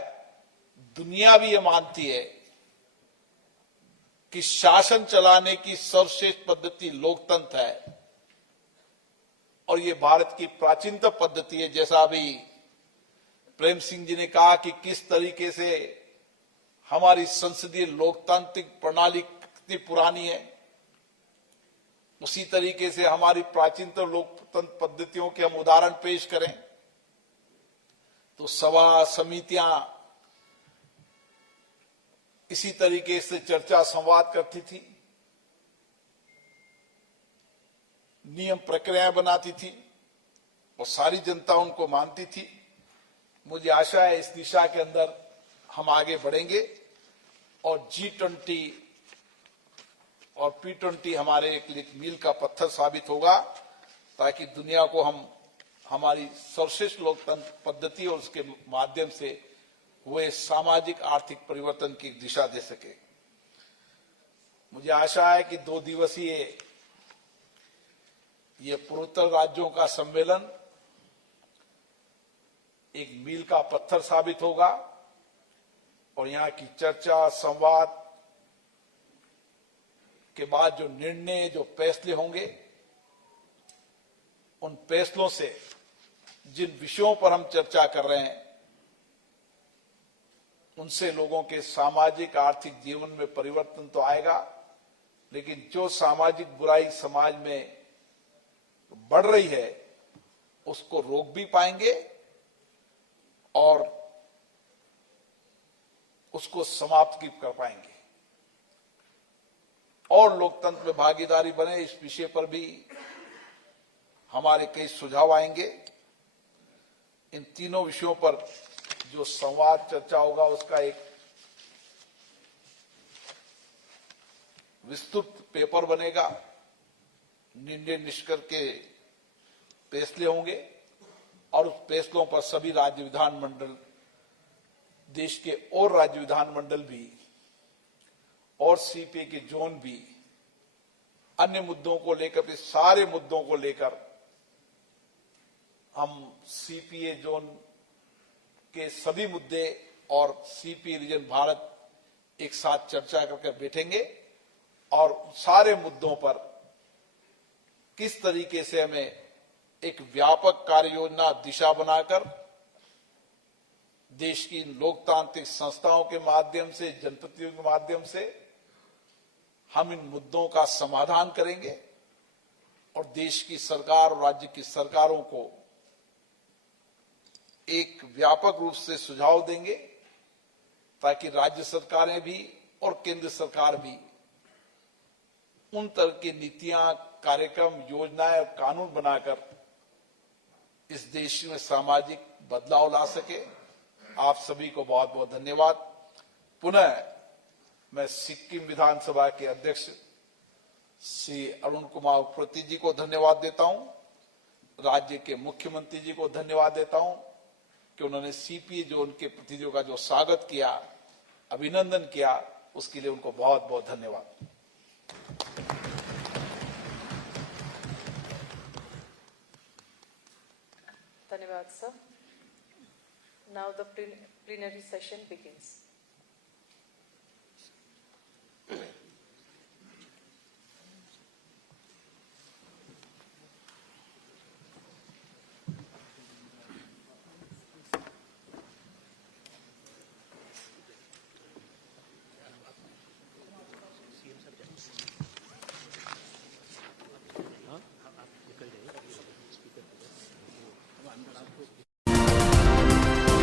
दुनिया भी ये मानती है कि शासन चलाने की सर्वश्रेष्ठ पद्धति लोकतंत्र है और ये भारत की प्राचीनतम पद्धति है। जैसा अभी प्रेम सिंह जी ने कहा कि किस तरीके से हमारी संसदीय लोकतांत्रिक प्रणाली कितनी पुरानी है, उसी तरीके से हमारी प्राचीनतम लोकतंत्र पद्धतियों के हम उदाहरण पेश करें तो सभा समितियां इसी तरीके से चर्चा संवाद करती थी, नियम प्रक्रियाएं बनाती थी और सारी जनता उनको मानती थी। मुझे आशा है इस दिशा के अंदर हम आगे बढ़ेंगे और G20 और P20 हमारे एक मील का पत्थर साबित होगा, ताकि दुनिया को हम हमारी सर्वश्रेष्ठ लोकतंत्र पद्धति और उसके माध्यम से हुए सामाजिक आर्थिक परिवर्तन की दिशा दे सके। मुझे आशा है कि 2 दिवसीय ये पूर्वोत्तर राज्यों का सम्मेलन एक मील का पत्थर साबित होगा और यहां की चर्चा, संवाद के बाद जो निर्णय, जो फैसले होंगे, उन फैसलों से जिन विषयों पर हम चर्चा कर रहे हैं उनसे लोगों के सामाजिक आर्थिक जीवन में परिवर्तन तो आएगा, लेकिन जो सामाजिक बुराई समाज में बढ़ रही है उसको रोक भी पाएंगे और उसको समाप्त भी कर पाएंगे और लोकतंत्र में भागीदारी बने। इस विषय पर भी हमारे कई सुझाव आएंगे। इन तीनों विषयों पर जो संवाद चर्चा होगा उसका एक विस्तृत पेपर बनेगा, निर्णय निष्कर्ष के फैसले होंगे और उस फैसलों पर सभी राज्य विधानमंडल, देश के और राज्य विधानमंडल भी और सीपीए के जोन भी अन्य मुद्दों को लेकर, इस सारे मुद्दों को लेकर हम सीपीए जोन के सभी मुद्दे और सीपीए रीजन भारत एक साथ चर्चा करके बैठेंगे और सारे मुद्दों पर किस तरीके से हमें एक व्यापक कार्य योजना दिशा बनाकर देश की लोकतांत्रिक संस्थाओं के माध्यम से, जनप्रतिनिधियों के माध्यम से हम इन मुद्दों का समाधान करेंगे और देश की सरकार और राज्य की सरकारों को एक व्यापक रूप से सुझाव देंगे ताकि राज्य सरकारें भी और केंद्र सरकार भी उन तरह की नीतियां, कार्यक्रम, योजनाएं और कानून बनाकर इस देश में सामाजिक बदलाव ला सके। आप सभी को बहुत बहुत धन्यवाद। पुनः मैं सिक्किम विधानसभा के अध्यक्ष श्री अरुण कुमार उप्रेती जी को धन्यवाद देता हूं, राज्य के मुख्यमंत्री जी को धन्यवाद देता हूं कि उन्होंने सीपीए जोन के प्रतिनिधियों का जो स्वागत किया, अभिनंदन किया, उसके लिए उनको बहुत बहुत धन्यवाद। धन्यवाद sir. Now the plenary session begins.